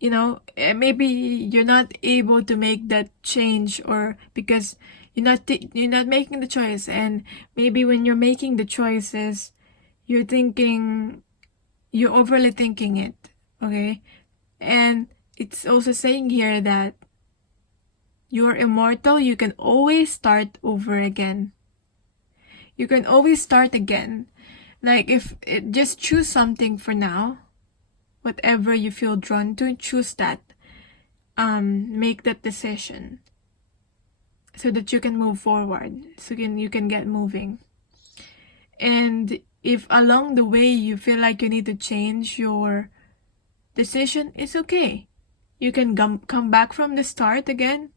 maybe you're not able to make that change, or because you're not making the choice, and maybe when you're making the choices, you're overly thinking it, okay? And it's also saying here that you're immortal. You can always start over again. You can always start again. Like, just choose something for now. Whatever you feel drawn to, choose that. Make that decision so that you can move forward, so you can get moving. And if along the way you feel like you need to change your decision, it's okay. You can come back from the start again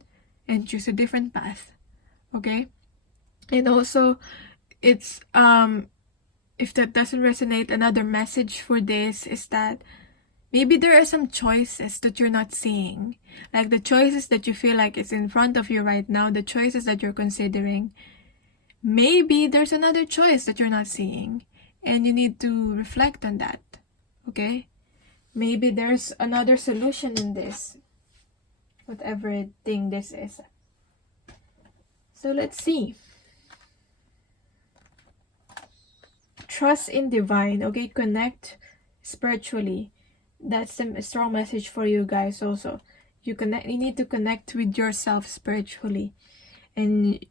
and choose a different path, okay? And also, it's if that doesn't resonate, another message for this is that maybe there are some choices that you're not seeing. Like the choices that you feel like is in front of you right now, the choices that you're considering. Maybe there's another choice that you're not seeing, and you need to reflect on that, okay? Maybe there's another solution in this, whatever thing this is. So let's see. Trust in divine, okay? Connect spiritually. That's a strong message for you guys also. You need to connect with yourself spiritually. And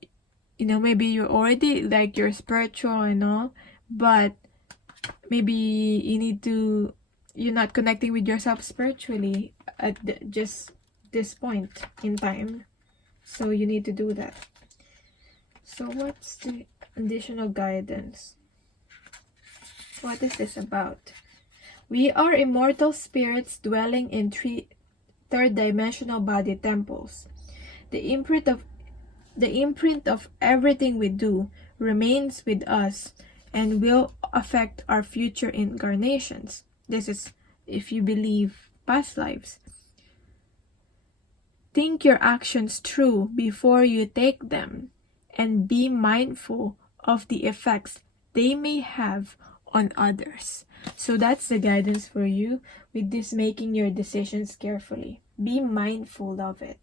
maybe you're already like you're spiritual and all, but maybe you're not connecting with yourself spiritually at just this point in time. So you need to do that. So what's the additional guidance? What is this about? We are immortal spirits dwelling in third-dimensional body temples. The imprint of everything we do remains with us and will affect our future incarnations. This is if you believe past lives. Think your actions through before you take them, and be mindful of the effects they may have on others. So that's the guidance for you with this, making your decisions carefully. Be mindful of it.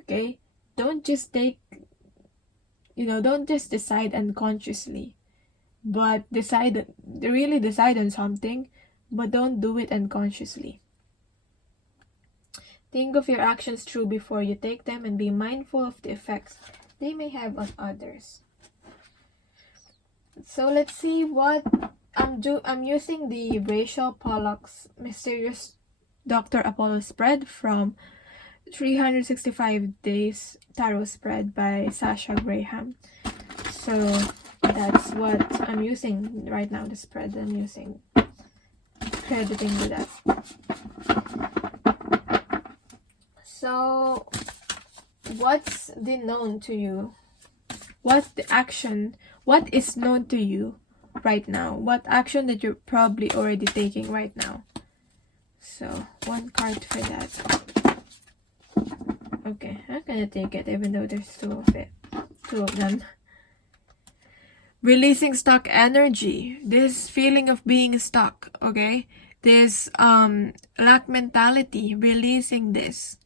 Okay? Don't just decide unconsciously, but really decide on something, but don't do it unconsciously. Think of your actions through before you take them, and be mindful of the effects they may have on others. So let's see what I'm using the Rachel Pollack's Mysterious Dr. Apollo spread from 365 Days Tarot Spread by Sasha Graham. So that's what I'm using right now, the spread I'm using. Crediting with that. So what's the known to you? What is known to you right now? What action that you're probably already taking right now? So one card for that. Okay, I'm gonna take it even though there's two of them. Releasing stuck energy. This feeling of being stuck, okay? This lack mentality, releasing this.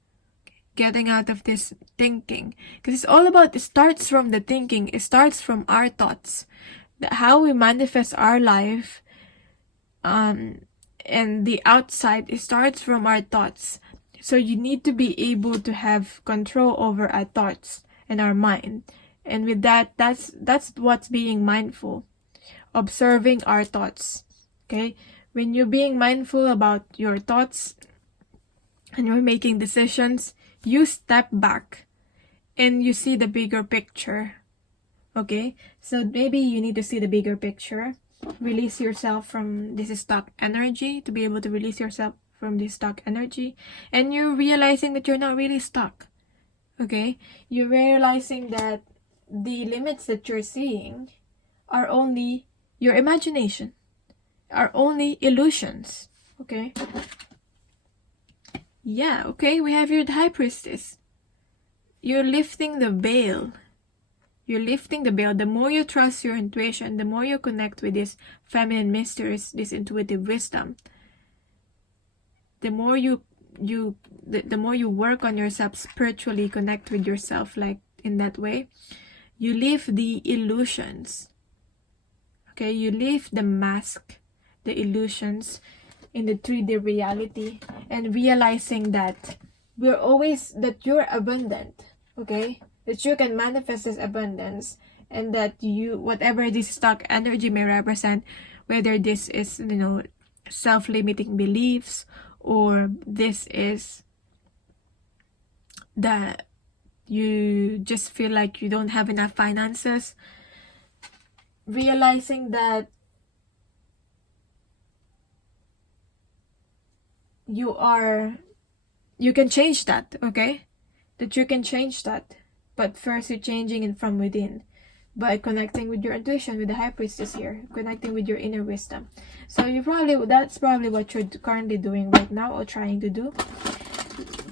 Getting out of this thinking. Because it's all about, it starts from the thinking. It starts from our thoughts. How we manifest our life and the outside, it starts from our thoughts. So you need to be able to have control over our thoughts and our mind. And with that, that's what's being mindful. Observing our thoughts. Okay? When you're being mindful about your thoughts and you're making decisions, you step back and you see the bigger picture. Okay? So maybe you need to see the bigger picture. Release yourself from this stuck energy, to be able to release yourself from this stuck energy. And you're realizing that you're not really stuck. Okay? You're realizing that the limits that you're seeing are only your imagination, are only illusions. Okay? Yeah, okay, we have your High Priestess. You're lifting the veil. You're lifting the veil. The more you trust your intuition, the more you connect with this feminine mysteries, this intuitive wisdom, the more you the more you work on yourself spiritually, connect with yourself like in that way, you leave the illusions. Okay, you leave the mask, the illusions in the 3D reality, and realizing that that you're abundant, okay? That you can manifest this abundance, and that you, whatever this stuck energy may represent, whether this is, self-limiting beliefs, or this is that you just feel like you don't have enough finances, realizing that you can change that, okay? That you can change that. But first, you're changing it from within by connecting with your intuition, with the High Priestess here, connecting with your inner wisdom. So that's probably what you're currently doing right now, or trying to do.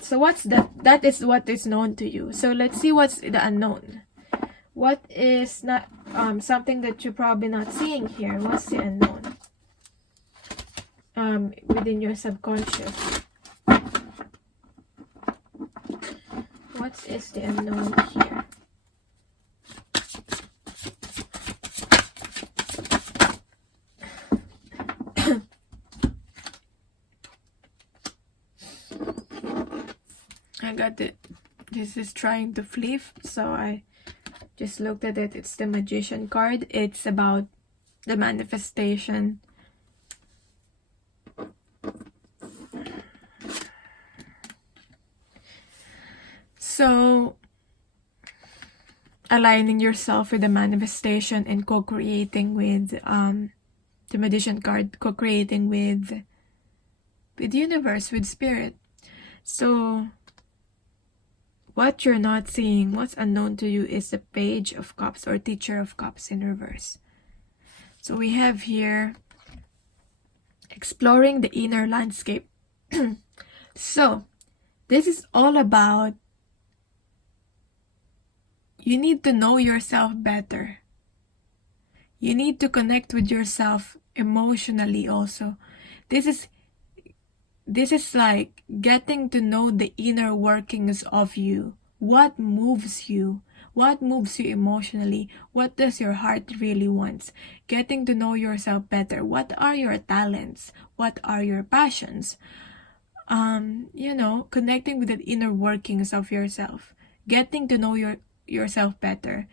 So what's that? That is what is known to you. So let's see what's the unknown. What is not something that you're probably not seeing here? What's the unknown? Within your subconscious. What is the unknown here? I got it. This is trying to flip, so I just looked at it. It's the Magician card. It's about the manifestation. So, aligning yourself with the manifestation and co-creating with the Magician card, co-creating with the universe, with spirit. So, what you're not seeing, what's unknown to you, is the Page of Cups, or Teacher of Cups in reverse. So we have here exploring the inner landscape. So this is all about, you need to know yourself better. You need to connect with yourself emotionally also. This is like getting to know the inner workings of you. What moves you? What moves you emotionally? What does your heart really want? Getting to know yourself better. What are your talents? What are your passions? Connecting with the inner workings of yourself. Getting to know yourself better.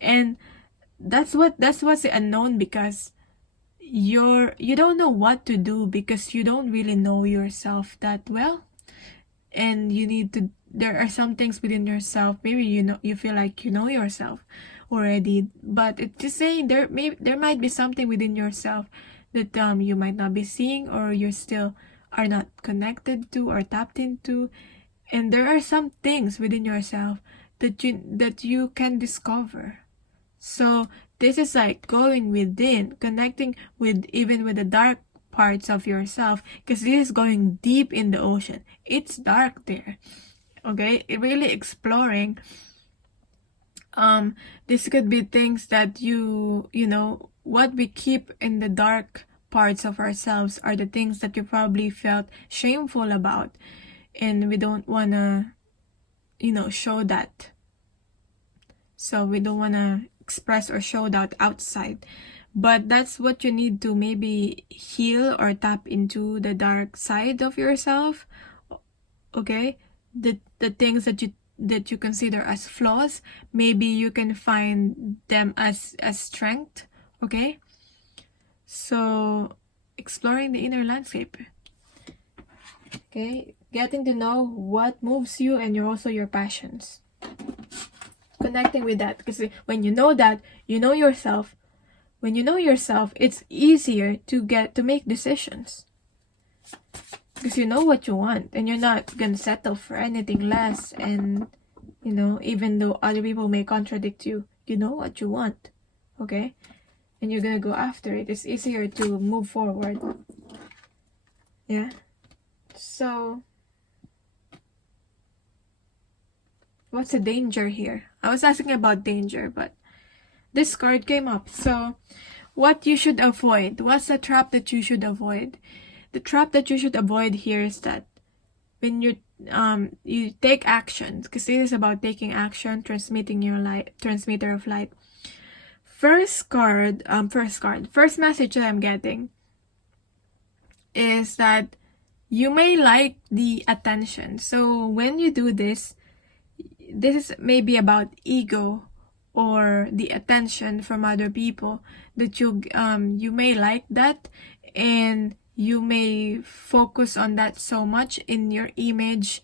And that's what's the unknown, because you don't know what to do, because you don't really know yourself that well, and there are some things within yourself, maybe you feel like you know yourself already, but it's just saying there might be something within yourself that you might not be seeing, or you still are not connected to or tapped into. And there are some things within yourself that you can discover. So this is like going within, connecting with the dark parts of yourself, because this is going deep in the ocean. It's dark there. Okay, it really exploring. This could be things that what we keep in the dark parts of ourselves are the things that you probably felt shameful about, and we don't wanna show that. So we don't wanna express or show that outside. But that's what you need to maybe heal or tap into, the dark side of yourself. Okay, the things that you consider as flaws, maybe you can find them as strength. Okay, so exploring the inner landscape. Okay, getting to know what moves you and also your passions. Connecting with that, because when you know that, you know yourself. When you know yourself, it's easier to make decisions, because you know what you want, and you're not gonna settle for anything less. And even though other people may contradict you, you know what you want. Okay, and you're gonna go after it. It's easier to move forward. Yeah. So what's the danger here? I was asking about danger, but this card came up. So what you should avoid. What's the trap that you should avoid? The trap that you should avoid here is that when you take action, because it is about taking action, transmitting your light, transmitter of light. First message that I'm getting is that you may like the attention. So when you do this is maybe about ego or the attention from other people, that you may like that, and you may focus on that so much in your image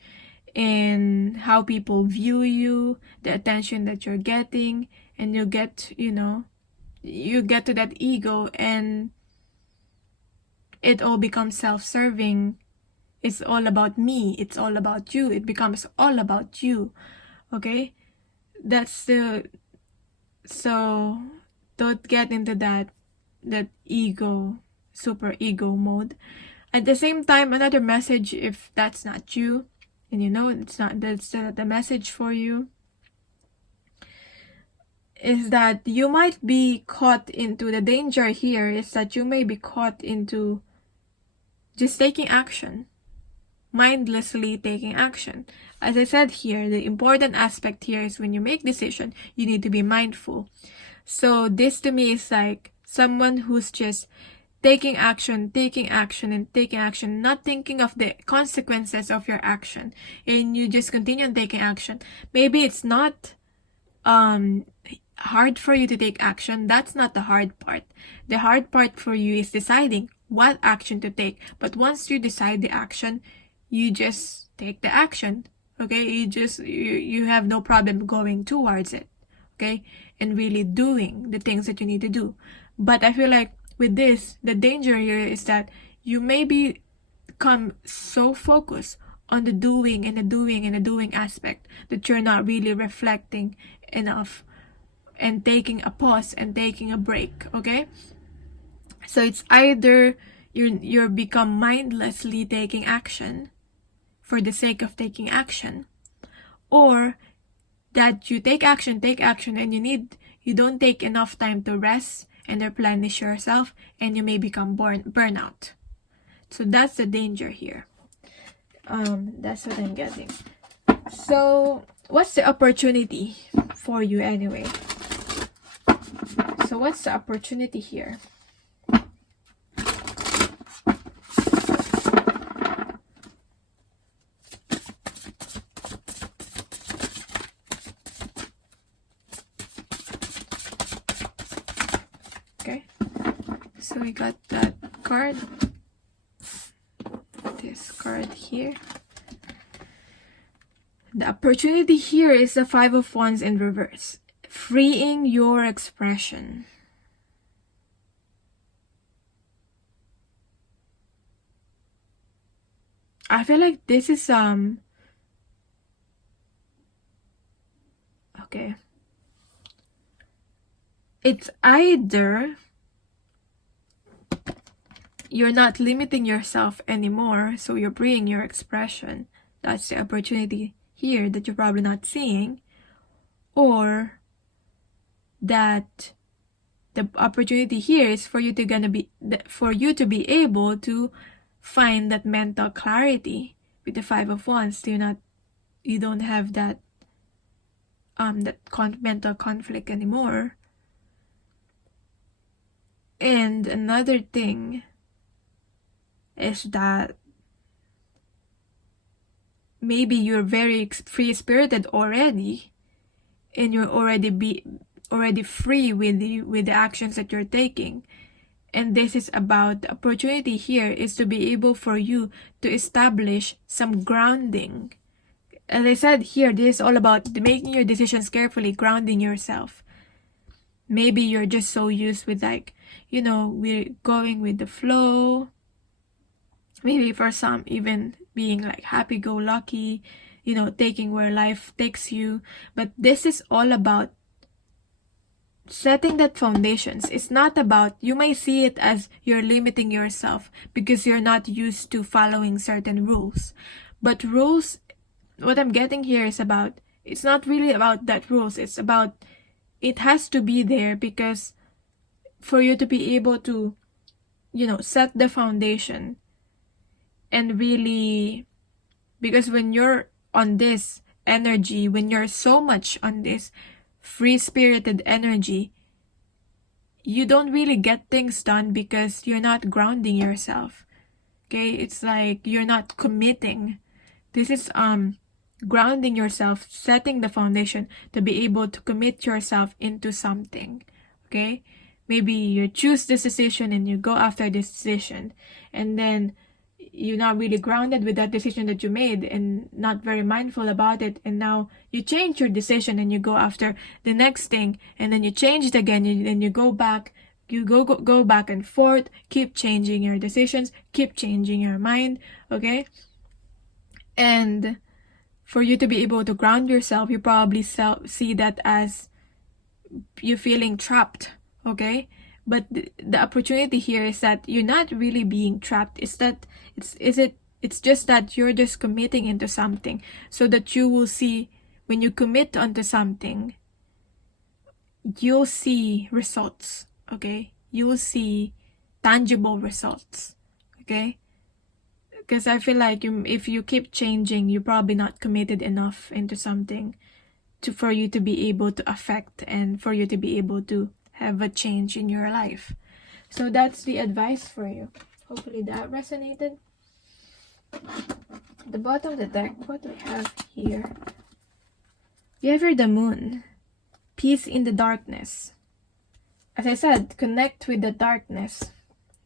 and how people view you, the attention that you're getting, and you get, you get to that ego, and it all becomes self-serving. It's all about me, it's all about you, it becomes all about you. Okay, that's the, so don't get into that ego, super ego mode. At the same time, another message, if that's not you, and it's not, that's the message for you, is that you might be caught into, the danger here is that you may be caught into just taking action, mindlessly taking action. As I said here, the important aspect here is when you make decision, you need to be mindful. So this to me is like someone who's just taking action, not thinking of the consequences of your action, and you just continue on taking action. Maybe it's not hard for you to take action. That's not the hard part. The hard part for you is deciding what action to take. But once you decide the action, you just take the action. Okay, you have no problem going towards it. Okay, and really doing the things that you need to do. But I feel like with this, the danger here is that you may become so focused on the doing aspect that you're not really reflecting enough and taking a pause and taking a break. Okay, so it's either you're become mindlessly taking action for the sake of taking action, or that you take action and you don't take enough time to rest and replenish yourself, and you may become burnout. So that's the danger here. That's what I'm getting. So what's the opportunity for you anyway? So what's the opportunity here? Okay, so we got that card, this card here. The opportunity here is the Five of Wands in reverse. Freeing your expression. I feel like this is okay. It's either you're not limiting yourself anymore, so you're freeing your expression. That's the opportunity here that you're probably not seeing. Or that the opportunity here is for you to be able to find that mental clarity with the Five of Wands. You don't have that mental conflict anymore. And another thing is that maybe you're very free-spirited already, and you're already free with the actions that you're taking. And this is about, the opportunity here is to be able for you to establish some grounding. As I said here, this is all about making your decisions carefully, grounding yourself. Maybe you're just so used with we're going with the flow. Maybe for some, even being like happy-go-lucky, taking where life takes you. But this is all about setting that foundations. It's not about, you may see it as you're limiting yourself because you're not used to following certain rules. But rules, what I'm getting here is about, it's not really about that rules. It's about, it has to be there because for you to be able to, set the foundation and really Because when you're on this energy, when you're so much on this free-spirited energy, you don't really get things done because you're not grounding yourself. Okay, it's like you're not committing. This is grounding yourself, setting the foundation to be able to commit yourself into something. Okay, maybe you choose this decision and you go after this decision, and then you're not really grounded with that decision that you made and not very mindful about it, and now you change your decision and you go after the next thing, and then you change it again, and then you go back, you go back and forth, keep changing your decisions, keep changing your mind. Okay, and for you to be able to ground yourself, you probably see that as you feeling trapped. Okay, but the opportunity here is that you're not really being trapped. It's just that you're just committing into something, so that you will see, when you commit onto something, you'll see results. Okay, you will see tangible results. Okay, because I feel like if you keep changing, you're probably not committed enough into something for you to be able to affect and for you to be able to have a change in your life. So that's the advice for you. Hopefully that resonated. The bottom of the deck, what do we have here? You have here the moon. Peace in the darkness. As I said, connect with the darkness.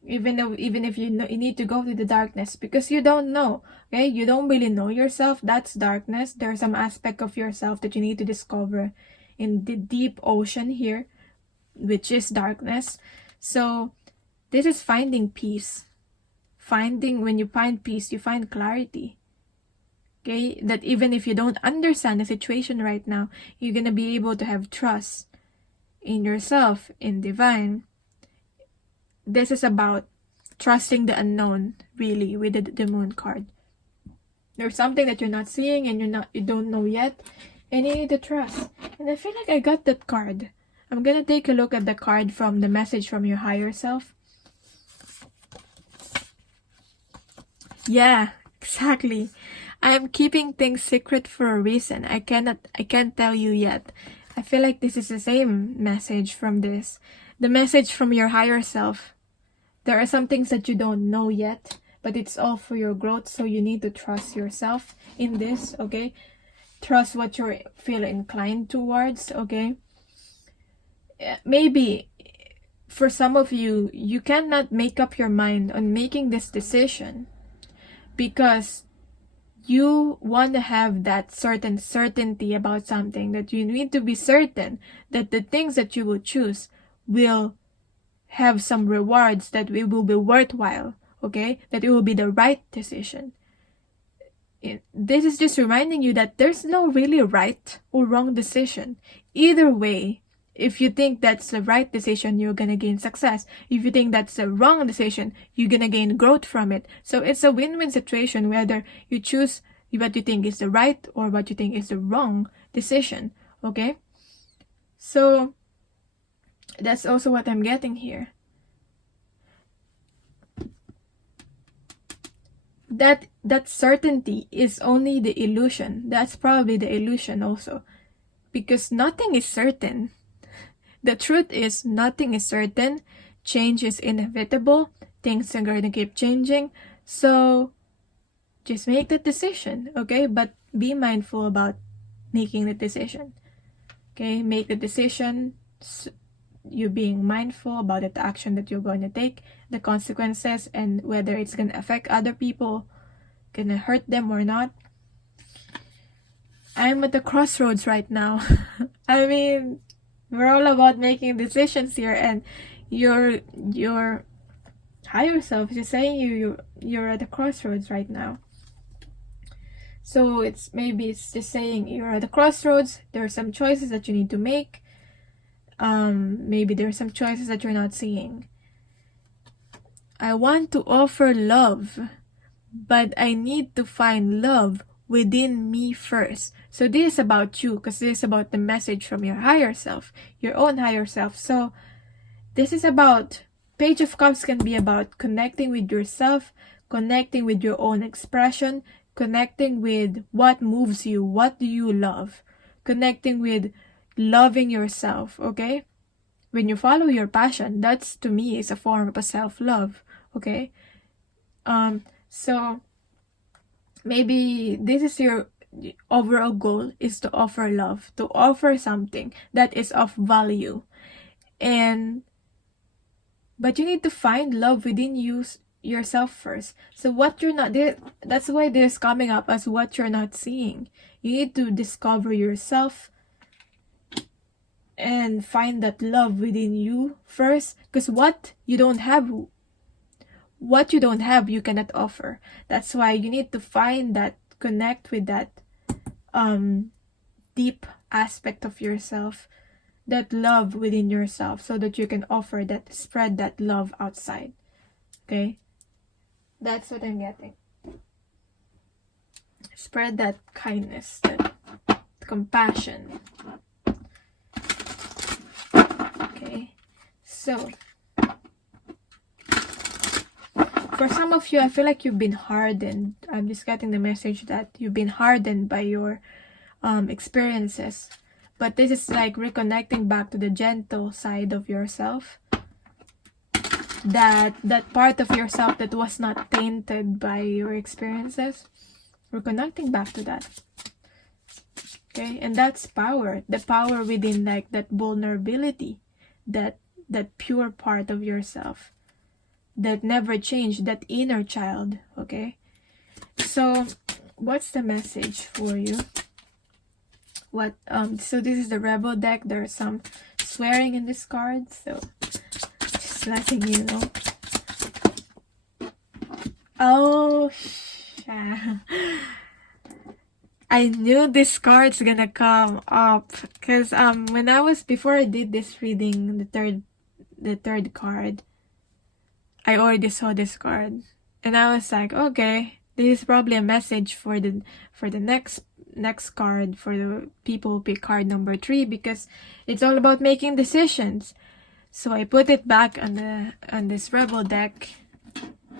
Even if you need to go to the darkness, because you don't know. Okay, you don't really know yourself. That's darkness. There's some aspect of yourself that you need to discover in the deep ocean here, which is darkness. So this is finding peace. When you find peace, you find clarity. Okay, that even if you don't understand the situation right now, you're gonna be able to have trust in yourself, in divine. This is about trusting the unknown, really, with the moon card. There's something that you're not seeing and you don't know yet, and you need to trust. And I feel like I got that card. I'm gonna take a look at the card from the message from your higher self. Yeah, exactly. I'm keeping things secret for a reason. I can't tell you yet. I feel like this is the same message from this. The message from your higher self. There are some things that you don't know yet, but it's all for your growth, so you need to trust yourself in this, okay? Trust what you feel inclined towards, okay? Maybe for some of you, you cannot make up your mind on making this decision because you want to have that certain certainty about something, that you need to be certain that the things that you will choose will have some rewards, that it will be worthwhile, okay? That it will be the right decision. This is just reminding you that there's no really right or wrong decision. Either way, if you think that's the right decision, you're gonna gain success. If you think that's the wrong decision, you're gonna gain growth from it. So it's a win-win situation, whether you choose what you think is the right or what you think is the wrong decision, okay? So that's also what I'm getting here. That certainty is only the illusion. That's probably the illusion also. Because nothing is certain. The truth is, nothing is certain. Change is inevitable. Things are going to keep changing. So just make the decision, okay? But be mindful about making the decision. Okay? Make the decision. You being mindful about the action that you're going to take, the consequences, and whether it's going to affect other people, going to hurt them or not. I'm at the crossroads right now. I mean, we're all about making decisions here, and your higher self is just saying you're at the crossroads right now. So it's just saying you're at the crossroads. There are some choices that you need to make. Maybe there are some choices that you're not seeing. I want to offer love, but I need to find love within me first. So this is about you, because this is about the message from your higher self, your own higher self. So this is about, Page of Cups can be about connecting with yourself, connecting with your own expression, connecting with what moves you, what do you love, connecting with loving yourself, okay? When you follow your passion, that's to me is a form of a self-love, okay? So maybe this is your overall goal, is to offer love, to offer something that is of value. But you need to find love within yourself first. So what you're not there, that's why this coming up as what you're not seeing. You need to discover yourself and find that love within you first, because what you don't have, you cannot offer. That's why you need to find that, connect with that deep aspect of yourself, that love within yourself, so that you can offer that, spread that love outside. Okay, that's what I'm getting. Spread that kindness, that compassion. Okay, so for some of you, I feel like you've been hardened. I'm just getting the message that you've been hardened by your experiences. But this is like reconnecting back to the gentle side of yourself. That part of yourself that was not tainted by your experiences. We're connecting back to that. Okay, and that's power. The power within, like, that vulnerability. That pure part of yourself. That never changed, that inner child. Okay, so what's the message for you? So this is the Rebel deck. There's some swearing in this card, so just letting you know. Oh, I knew this card's gonna come up, because before I did this reading, the third card, I already saw this card, and I was like, okay, this is probably a message for the next card, for the people who pick card number 3, because it's all about making decisions. So I put it back on this Rebel deck,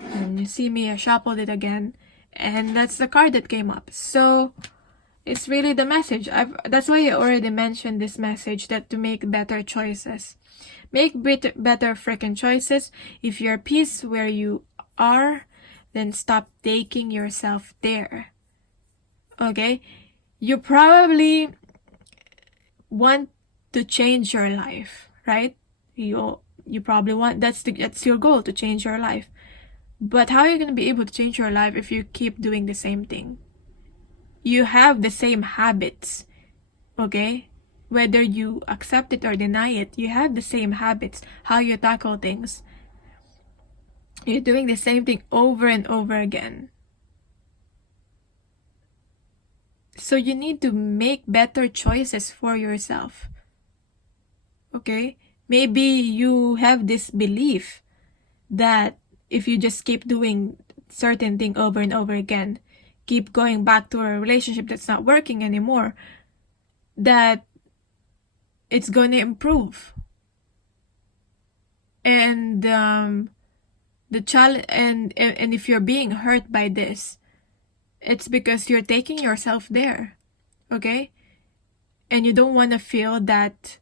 and you see me, I shuffled it again, and that's the card that came up. So it's really the message. That's why I already mentioned this message, that to make better choices. Make better freaking choices. If you're at peace where you are, then stop taking yourself there. Okay? You probably want to change your life, right? You probably want, that's your goal, to change your life. But how are you going to be able to change your life if you keep doing the same thing? You have the same habits, okay? Whether you accept it or deny it, you have the same habits, how you tackle things. You're doing the same thing over and over again. So you need to make better choices for yourself. Okay? Maybe you have this belief that if you just keep doing certain thing over and over again, keep going back to a relationship that's not working anymore, that it's going to improve. And the challenge, and if you're being hurt by this, it's because you're taking yourself there. Okay? And you don't want to feel that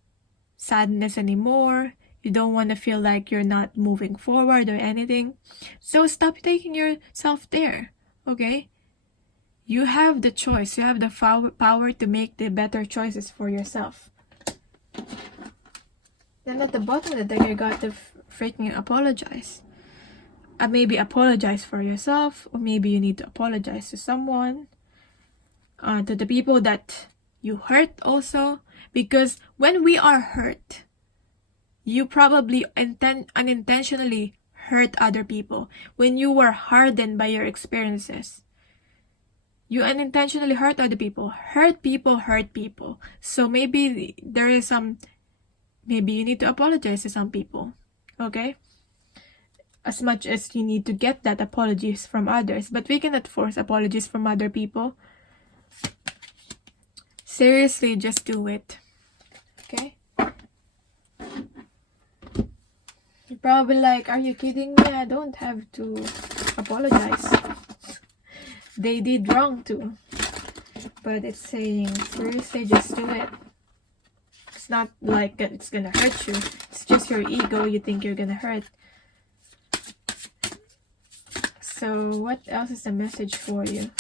sadness anymore. You don't want to feel like you're not moving forward or anything. So stop taking yourself there. Okay? You have the choice. You have the power to make the better choices for yourself. Then at the bottom of the deck, I got to freaking apologize. Maybe apologize for yourself, or maybe you need to apologize to someone, to the people that you hurt also. Because when we are hurt, you probably unintentionally hurt other people. When you were hardened by your experiences, you unintentionally hurt other people. Hurt people. So maybe maybe you need to apologize to some people. Okay? As much as you need to get that apologies from others. But we cannot force apologies from other people. Seriously, just do it. Okay? You're probably like, are you kidding me? I don't have to apologize. they did wrong too. But it's saying, seriously, just do it. It's not like it's gonna hurt you. It's just your ego you think you're gonna hurt. So what else is the message for you?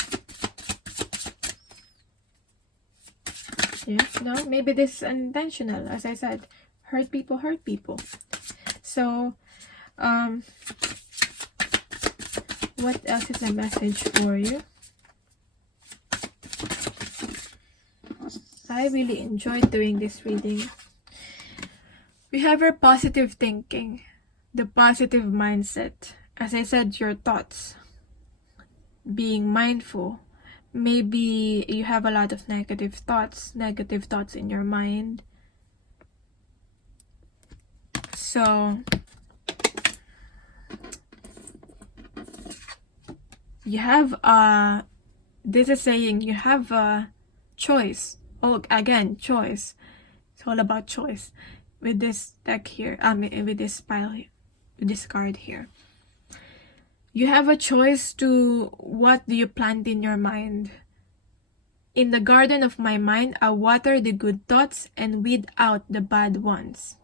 Yeah, no, maybe this is unintentional. As I said, hurt people hurt people. So what else is a message for you? I really enjoyed doing this reading. We have our positive thinking, the positive mindset. As I said, your thoughts, being mindful. Maybe you have a lot of negative thoughts in your mind. So you have this is saying you have a choice. Oh, again, choice. It's all about choice with this deck here. With this pile, with this card here. You have a choice to what do you plant in your mind. In the garden of my mind, I water the good thoughts and weed out the bad ones.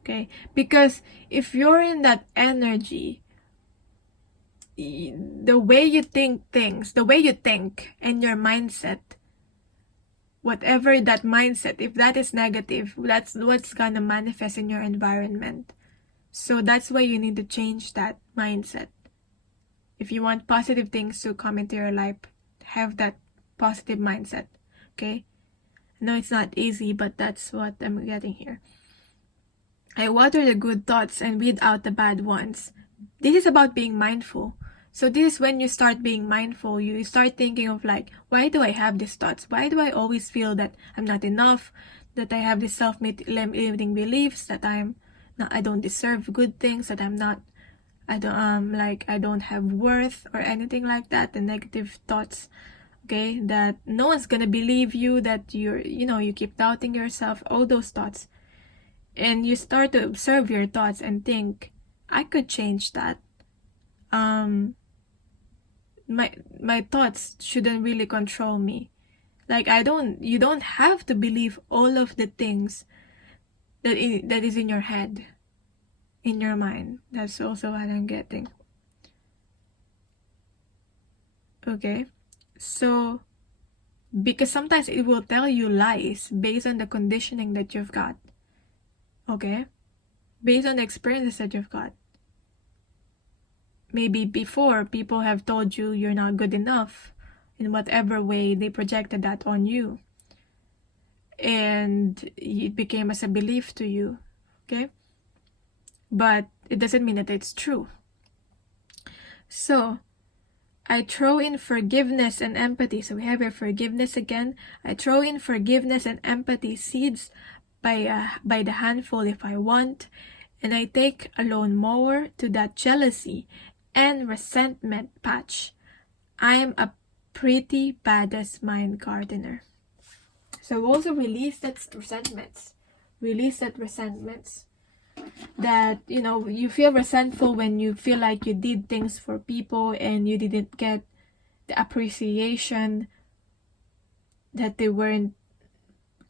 Okay? Because if you're in that energy, the way you think things, the way you think and your mindset, whatever that mindset, if that is negative, that's what's gonna manifest in your environment. So that's why you need to change that mindset. If you want positive things to come into your life, have that positive mindset. Okay? No, it's not easy, but that's what I'm getting here. I water the good thoughts and weed out the bad ones. This is about being mindful. So this is when you start being mindful. You start thinking of like, why do I have these thoughts? Why do I always feel that I'm not enough? That I have these self-limiting beliefs that I don't deserve good things, that I don't have worth or anything like that. The negative thoughts, okay, that no one's gonna believe you, that you keep doubting yourself, all those thoughts. And you start to observe your thoughts and think, I could change that. My thoughts shouldn't really control me. Like you don't have to believe all of the things that is in your head, in your mind. That's also what I'm getting. Okay, so because sometimes it will tell you lies based on the conditioning that you've got. Okay, based on the experiences that you've got. Maybe before people have told you you're not good enough, in whatever way they projected that on you, and it became as a belief to you. Okay, but it doesn't mean that it's true. So I throw in forgiveness and empathy. So we have here forgiveness again. I throw in forgiveness and empathy seeds by the handful if I want, and I take a lawn mower to that jealousy and resentment patch. I am a pretty badass mind gardener. So also release that resentments. Release that resentments. That, you feel resentful when you feel like you did things for people and you didn't get the appreciation, that they weren't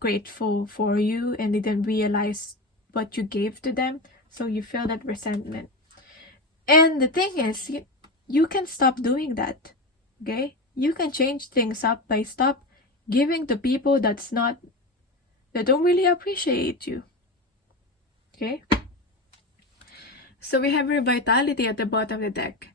grateful for you and didn't realize what you gave to them. So you feel that resentment. And the thing is, you can stop doing that. Okay? You can change things up by stop giving to people that don't really appreciate you. Okay? So we have your vitality at the bottom of the deck.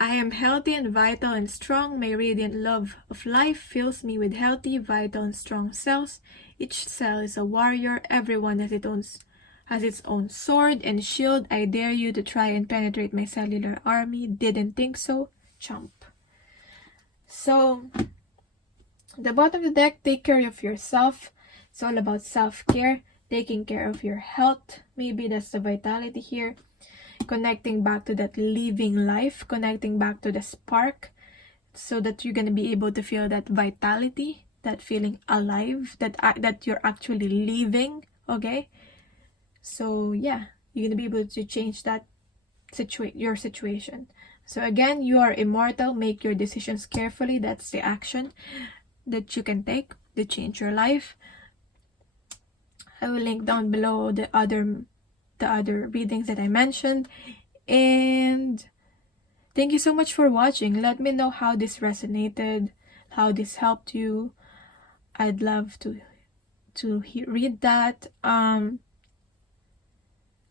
I am healthy and vital and strong. My radiant love of life fills me with healthy, vital, and strong cells. Each cell is a warrior. Everyone has its own sword and shield. I dare you to try and penetrate my cellular army. Didn't think so? Chump. So, the bottom of the deck, take care of yourself. It's all about self-care, taking care of your health. Maybe that's the vitality here. Connecting back to that living life, connecting back to the spark, so that you're going to be able to feel that vitality, that feeling alive, that you're actually living. Okay? So yeah, you're going to be able to change that your situation. So again, you are immortal. Make your decisions carefully. That's the action that you can take to change your life. I will link down below the other readings that I mentioned. And thank you so much for watching. Let me know how this resonated, how this helped you. I'd love to read that.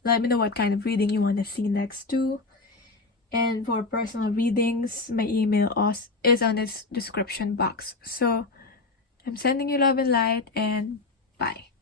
Let me know what kind of reading you want to see next too. And for personal readings, my email is on this description box. So I'm sending you love and light, and bye.